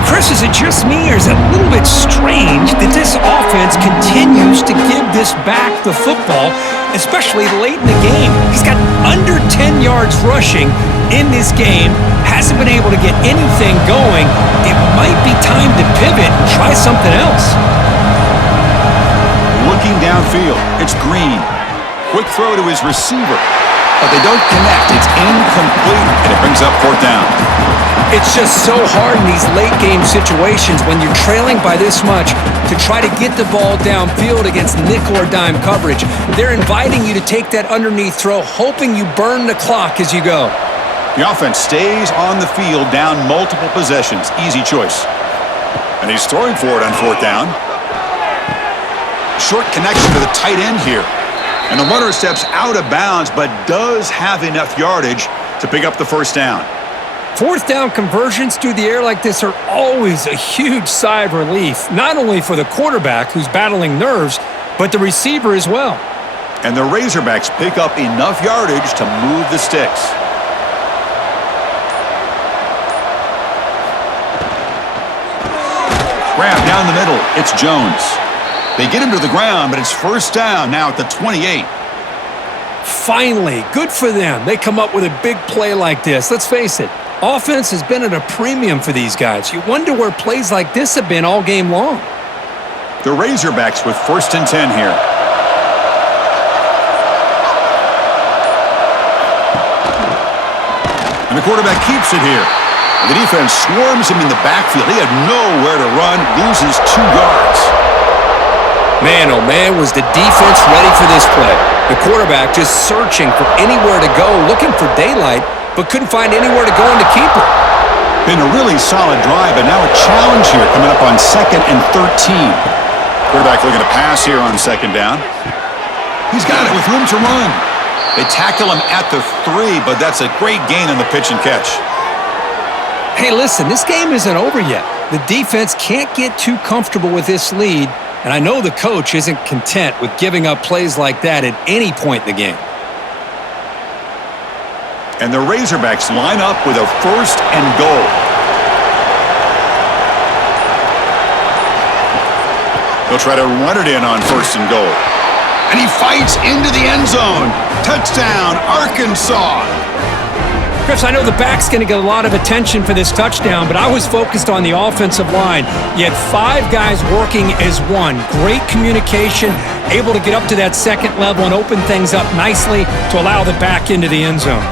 Chris, is it just me, or is it a little bit strange that this offense continues to give this back the football, especially late in the game? He's got under 10 yards rushing in this game, hasn't been able to get anything going. It might be time to pivot and try something else. Looking downfield, it's Green. Quick throw to his receiver, but they don't connect. It's incomplete, and it brings up 4th down. It's just so hard in these late-game situations when you're trailing by this much to try to get the ball downfield against nickel or dime coverage. They're inviting you to take that underneath throw, hoping you burn the clock as you go. The offense stays on the field down multiple possessions. Easy choice. And he's throwing for it on 4th down. Short connection to the tight end here. And the runner steps out of bounds, but does have enough yardage to pick up the first down. 4th down conversions through the air like this are always a huge sigh of relief, not only for the quarterback who's battling nerves, but the receiver as well. And the Razorbacks pick up enough yardage to move the sticks. Grab down the middle. It's Jones. They get him to the ground, but it's first down now at the 28. Finally, good for them. They come up with a big play like this. Let's face it, offense has been at a premium for these guys. You wonder where plays like this have been all game long. The Razorbacks with 1st and 10 here. And the quarterback keeps it here. The defense swarms him in the backfield. He had nowhere to run, loses 2 yards. Man, oh man, was the defense ready for this play. The quarterback just searching for anywhere to go, looking for daylight, but couldn't find anywhere to go in to keep it. Been a really solid drive, but now a challenge here coming up on 2nd and 13. Quarterback looking to pass here on 2nd down. He's got it with room to run. They tackle him at the 3, but that's a great gain on the pitch and catch. Hey, listen, this game isn't over yet. The defense can't get too comfortable with this lead, and I know the coach isn't content with giving up plays like that at any point in the game. And the Razorbacks line up with a 1st and goal. They'll try to run it in on 1st and goal. And he fights into the end zone. Touchdown, Arkansas. Chris, I know the back's going to get a lot of attention for this touchdown, but I was focused on the offensive line. You had 5 guys working as one. Great communication, able to get up to that 2nd level and open things up nicely to allow the back into the end zone.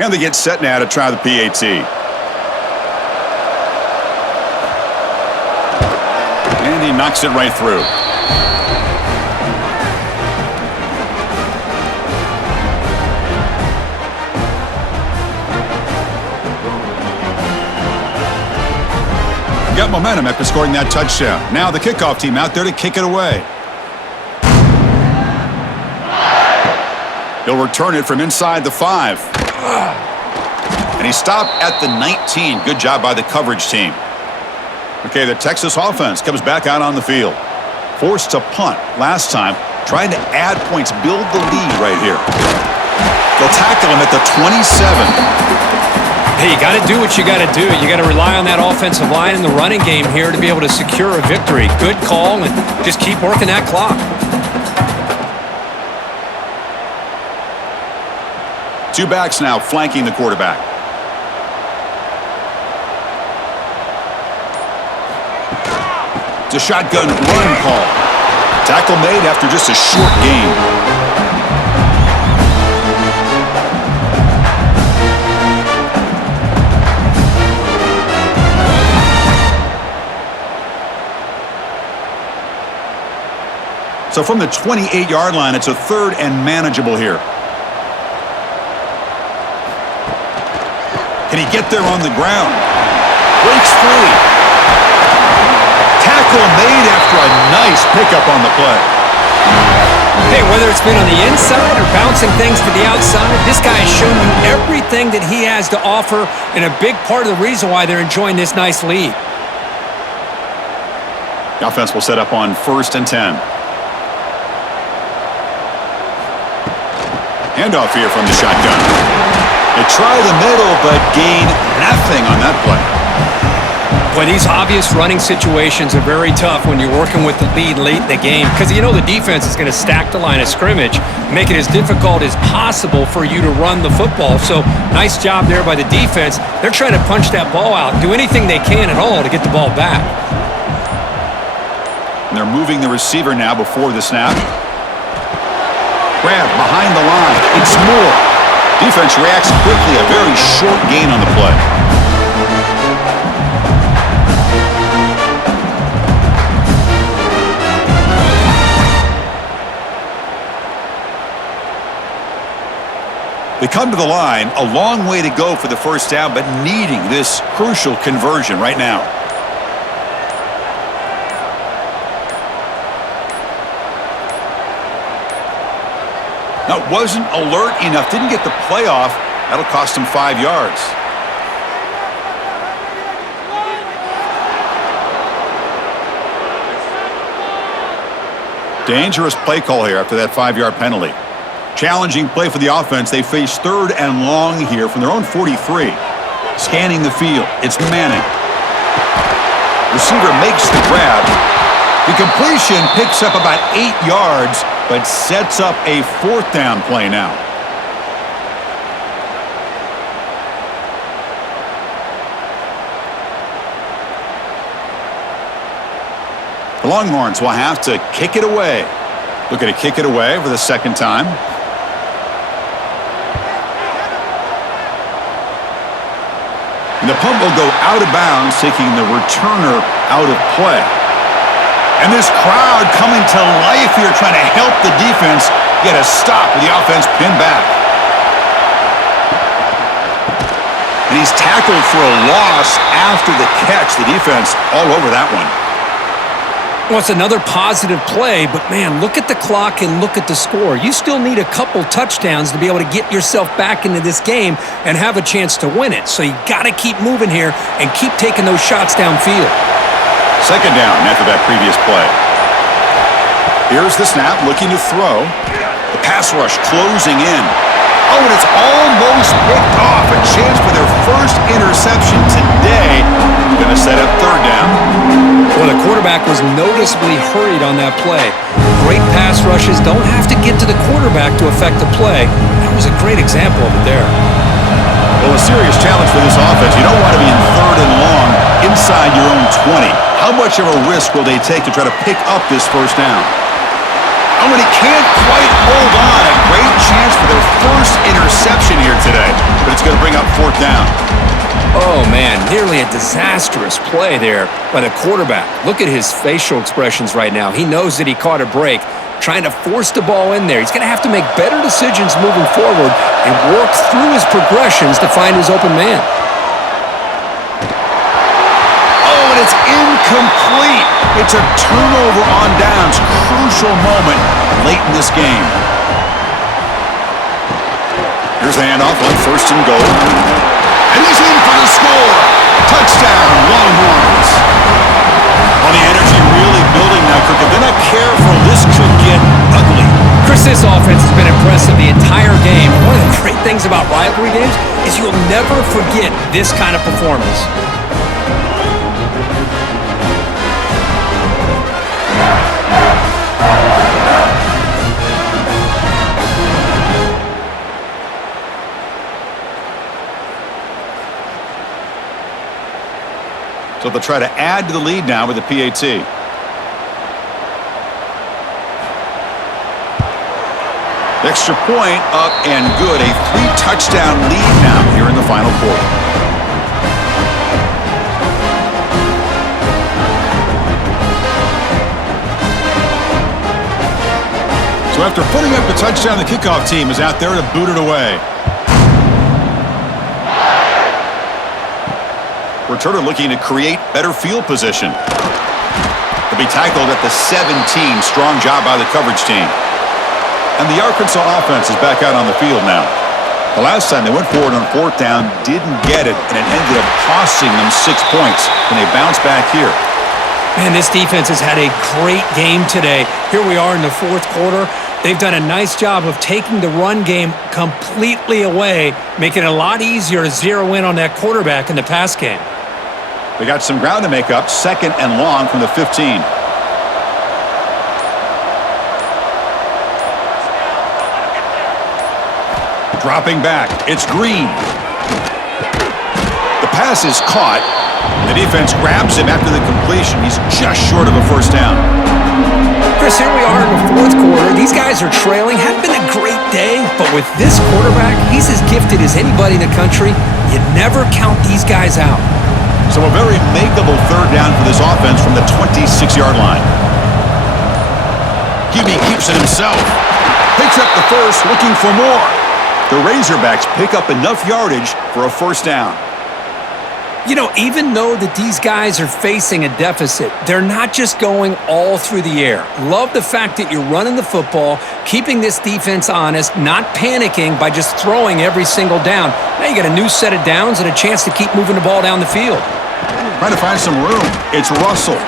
And they get set now to try the PAT. And he knocks it right through. Got momentum after scoring that touchdown. Now the kickoff team out there to kick it away. He'll return it from inside the 5. And he stopped at the 19. Good job by the coverage team. Okay, the Texas offense comes back out on the field. Forced to punt last time. Trying to add points, build the lead right here. They'll tackle him at the 27. Hey, you got to do what you got to do. You got to rely on that offensive line in the running game here to be able to secure a victory. Good call, and just keep working that clock. Two backs now flanking the quarterback. It's a shotgun run call. Tackle made after just a short gain. So from the 28-yard line, it's a third and manageable here. Can he get there on the ground? Breaks free. Tackle made after a nice pickup on the play. Hey, whether it's been on the inside or bouncing things to the outside, this guy has shown you everything that he has to offer, and a big part of the reason why they're enjoying this nice lead. The offense will set up on 1st and 10. Handoff here from the shotgun. They try the middle, but gain nothing on that play. Boy, these obvious running situations are very tough when you're working with the lead late in the game, because you know the defense is going to stack the line of scrimmage, make it as difficult as possible for you to run the football. So nice job there by the defense. They're trying to punch that ball out, do anything they can at all to get the ball back. And they're moving the receiver now before the snap. Grab behind the line. It's Moore. Defense reacts quickly. A very short gain on the play. They come to the line. A long way to go for the first down, but needing this crucial conversion right now. Now, wasn't alert enough, didn't get the play off. That'll cost him 5 yards. Dangerous play call here after that 5-yard penalty. Challenging play for the offense. They face 3rd and long here from their own 43. Scanning the field. It's Manning. Receiver makes the grab. The completion picks up about 8 yards, but sets up a 4th down play now. The Longhorns will have to kick it away. Looking to kick it away for the 2nd time. And the punt will go out of bounds, taking the returner out of play. And this crowd coming to life here, trying to help the defense get a stop with the offense pinned back. And he's tackled for a loss after the catch. The defense all over that one. Well, it's another positive play, but man, look at the clock and look at the score. You still need a couple touchdowns to be able to get yourself back into this game and have a chance to win it. So you got to keep moving here and keep taking those shots downfield. 2nd down after that previous play. Here's the snap, looking to throw. The pass rush closing in. Oh, and it's almost picked off. A chance for their first interception today. Going to set up 3rd down. Well, the quarterback was noticeably hurried on that play. Great pass rushes don't have to get to the quarterback to affect the play. That was a great example of it there. Well, a serious challenge for this offense. You don't want to be in 3rd and long inside your own 20. How much of a risk will they take to try to pick up this 1st down? Oh, and he can't quite hold on. A great chance for their first interception here today, but it's going to bring up 4th down. Oh, man, nearly a disastrous play there by the quarterback. Look at his facial expressions right now. He knows that he caught a break, trying to force the ball in there. He's going to have to make better decisions moving forward and work through his progressions to find his open man. Oh, and it's incomplete. It's a turnover on downs. Crucial moment late in this game. Here's the handoff on 1st and goal. And he's in for the score. Touchdown, Longhorns. Well, the energy really building now, Kirk. If they're not careful, this could get ugly. this offense has been impressive the entire game. One of the great things about rivalry games is you'll never forget this kind of performance. So they'll try to add to the lead now with the PAT. Extra point up and good. A 3-touchdown lead now here in the final quarter. So after putting up the touchdown, the kickoff team is out there to boot it away. Returner looking to create better field position. To be tackled at the 17. Strong job by the coverage team. And the Arkansas offense is back out on the field now. The last time they went forward on 4th down, didn't get it, and it ended up costing them 6 points. And they bounced back here. Man, this defense has had a great game today. Here we are in the 4th quarter. They've done a nice job of taking the run game completely away, making it a lot easier to zero in on that quarterback in the pass game. They got some ground to make up. 2nd and long from the 15. Dropping back. It's Green. The pass is caught. The defense grabs him after the completion. He's just short of a 1st down. Chris, here we are in the 4th quarter. These guys are trailing. Had been a great day, but with this quarterback, he's as gifted as anybody in the country. You never count these guys out. So a very makeable 3rd down for this offense from the 26-yard line. QB keeps it himself. Picks up the 1st, looking for more. The Razorbacks pick up enough yardage for a 1st down. You know, even though that these guys are facing a deficit, they're not just going all through the air. Love the fact that you're running the football, keeping this defense honest, not panicking by just throwing every single down. Now you got a new set of downs and a chance to keep moving the ball down the field. Trying to find some room. It's Russell.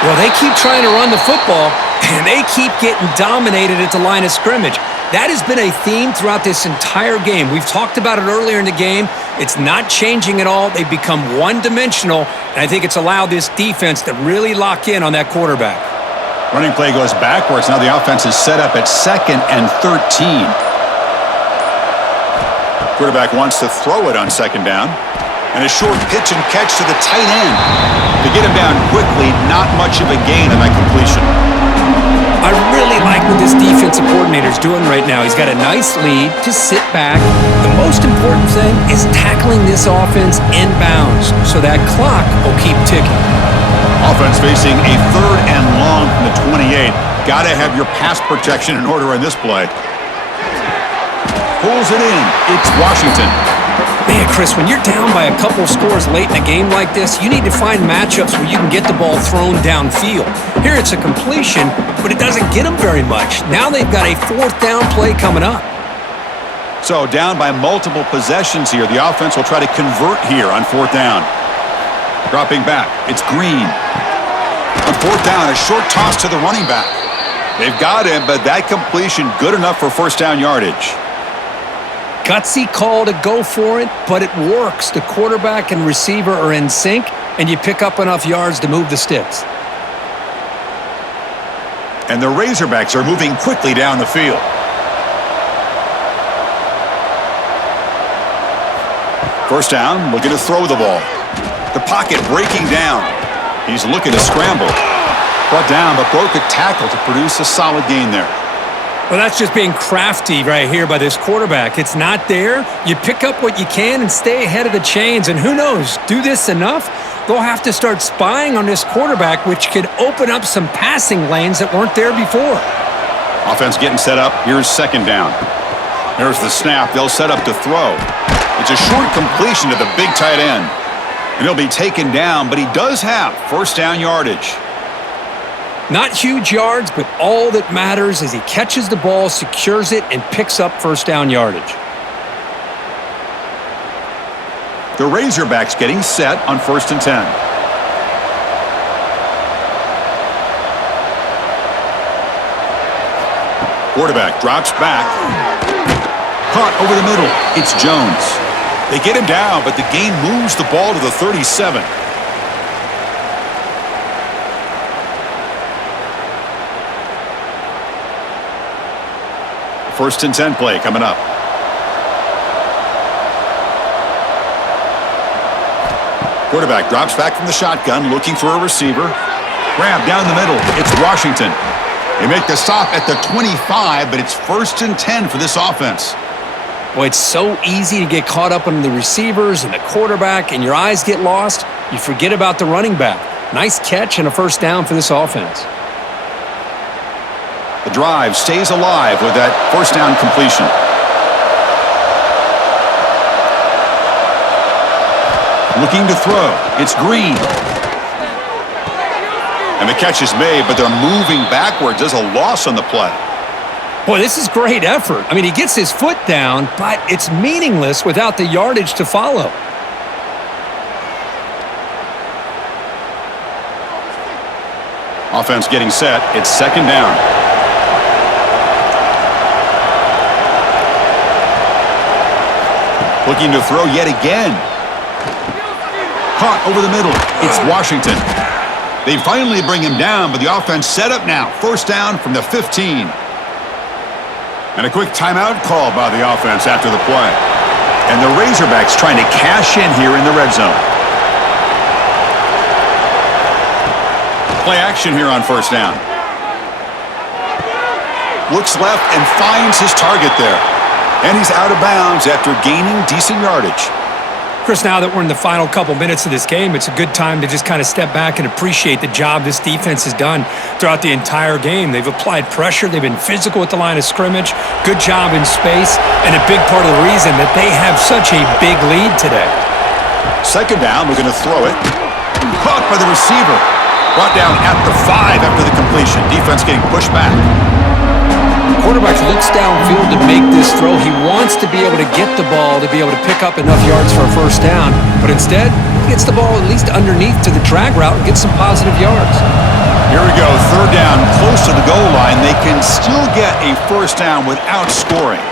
Well, they keep trying to run the football, and they keep getting dominated at the line of scrimmage. That has been a theme throughout this entire game. We've talked about it earlier in the game. It's not changing at all. They've become one-dimensional, and I think it's allowed this defense to really lock in on that quarterback. Running play goes backwards. Now the offense is set up at 2nd and 13. Quarterback wants to throw it on 2nd down. And a short pitch and catch to the tight end. To get him down quickly, not much of a gain on that completion. I really like what this defensive coordinator is doing right now. He's got a nice lead. Just sit back. The most important thing is tackling this offense inbounds so that clock will keep ticking. Offense facing a 3rd and long from the 28. Got to have your pass protection in order in this play. Pulls it in. It's Washington. Man, Chris, when you're down by a couple scores late in a game like this, you need to find matchups where you can get the ball thrown downfield. Here it's a completion, but it doesn't get them very much. Now they've got a 4th down play coming up. So down by multiple possessions here. The offense will try to convert here on 4th down. Dropping back. It's Green. On 4th down, a short toss to the running back. They've got him, but that completion good enough for 1st down yardage. Gutsy call to go for it, but it works. The quarterback and receiver are in sync, and you pick up enough yards to move the sticks. And the Razorbacks are moving quickly down the field. First down, looking to throw the ball. The pocket breaking down. He's looking to scramble. Brought down, but broke a tackle to produce a solid gain there. Well, that's just being crafty right here by this quarterback. It's not there. You pick up what you can and stay ahead of the chains. And who knows, do this enough, they'll have to start spying on this quarterback, which could open up some passing lanes that weren't there before. Offense getting set up. Here's 2nd down. There's the snap. They'll set up to throw. It's a short completion to the big tight end. And he'll be taken down, but he does have 1st down yardage. Not huge yards, but all that matters is he catches the ball, secures it, and picks up 1st down yardage. The Razorbacks getting set on 1st and 10. Quarterback drops back. Caught over the middle. It's Jones. They get him down, but the gain moves the ball to the 37. First and 10 play coming up. Quarterback drops back from the shotgun, looking for a receiver. Grab down the middle. It's Washington. They make the stop at the 25, but it's first and 10 for this offense. Boy, it's so easy to get caught up on the receivers and the quarterback, and your eyes get lost. You forget about the running back. Nice catch and a first down for this offense. The drive stays alive with that first down completion. Looking to throw. It's Green. And the catch is made, but they're moving backwards. There's a loss on the play. Boy, this is great effort. I mean, he gets his foot down, but it's meaningless without the yardage to follow. Offense getting set. It's second down. Looking to throw yet again. Caught over the middle. It's Washington. They finally bring him down, but the offense set up now. First down from the 15. And a quick timeout call by the offense after the play. And the Razorbacks trying to cash in here in the red zone. Play action here on first down. Looks left and finds his target there. And he's out of bounds after gaining decent yardage. Chris, now that we're in the final couple minutes of this game, it's a good time to just kind of step back and appreciate the job this defense has done throughout the entire game. They've applied pressure. They've been physical at the line of scrimmage. Good job in space, and a big part of the reason that they have such a big lead today. Second down, we're going to throw it. Caught by the receiver. Brought down at the 5 after the completion. Defense getting pushed back. Quarterback looks downfield to make this throw. He wants to be able to get the ball to be able to pick up enough yards for a first down, but instead, he gets the ball at least underneath to the drag route and gets some positive yards. Here we go, third down, close to the goal line. They can still get a first down without scoring.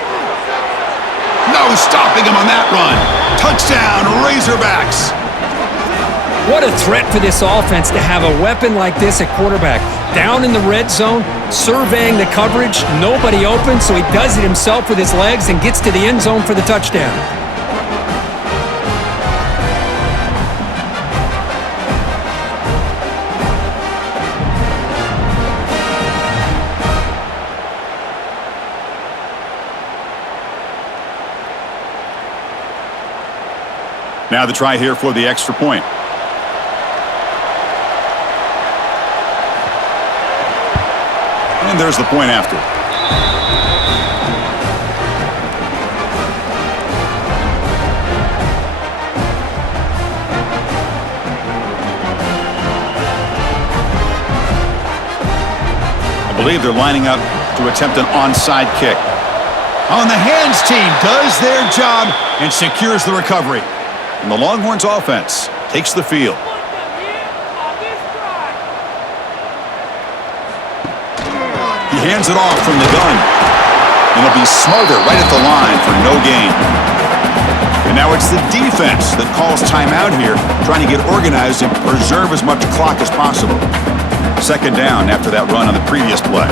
No stopping him on that run. Touchdown, Razorbacks. What a threat for this offense to have a weapon like this at quarterback. Down in the red zone, surveying the coverage, nobody open, so he does it himself with his legs and gets to the end zone for the touchdown. Now the try here for the extra point. And there's the point after. I believe they're lining up to attempt an onside kick. On the hands team does their job and secures the recovery. And the Longhorns offense takes the field. He hands it off from the gun. And it'll be Smother right at the line for no gain. And now it's the defense that calls timeout here, trying to get organized and preserve as much clock as possible. Second down after that run on the previous play.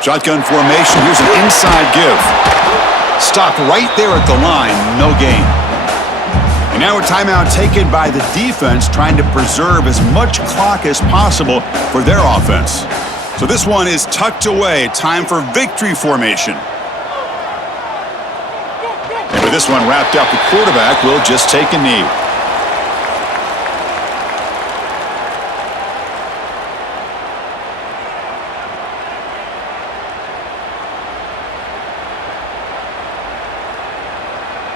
Shotgun formation. Here's an inside give. Stopped right there at the line. No gain. And now a timeout taken by the defense, trying to preserve as much clock as possible for their offense. So this one is tucked away. Time for victory formation. And with this one wrapped up, the quarterback will just take a knee.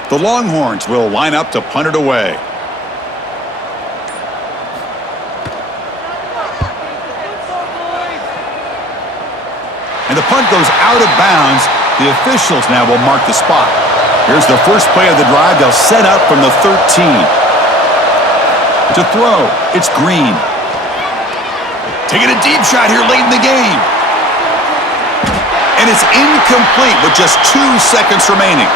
The Longhorns will line up to punt it away. And the punt goes out of bounds. The officials now will mark the spot. Here's the first play of the drive. They'll set up from the 13. To throw, it's Green. Taking a deep shot here late in the game. And it's incomplete with just 2 seconds remaining.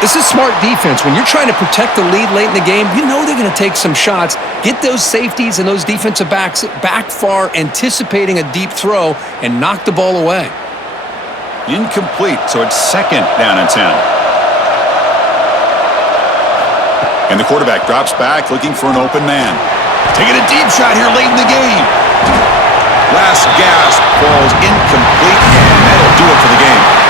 This is smart defense. When you're trying to protect the lead late in the game, you know they're going to take some shots. Get those safeties and those defensive backs back far, anticipating a deep throw, and knock the ball away. Incomplete, so it's 2nd down and 10. And the quarterback drops back, looking for an open man. Taking a deep shot here late in the game. Last gasp falls incomplete, and that'll do it for the game.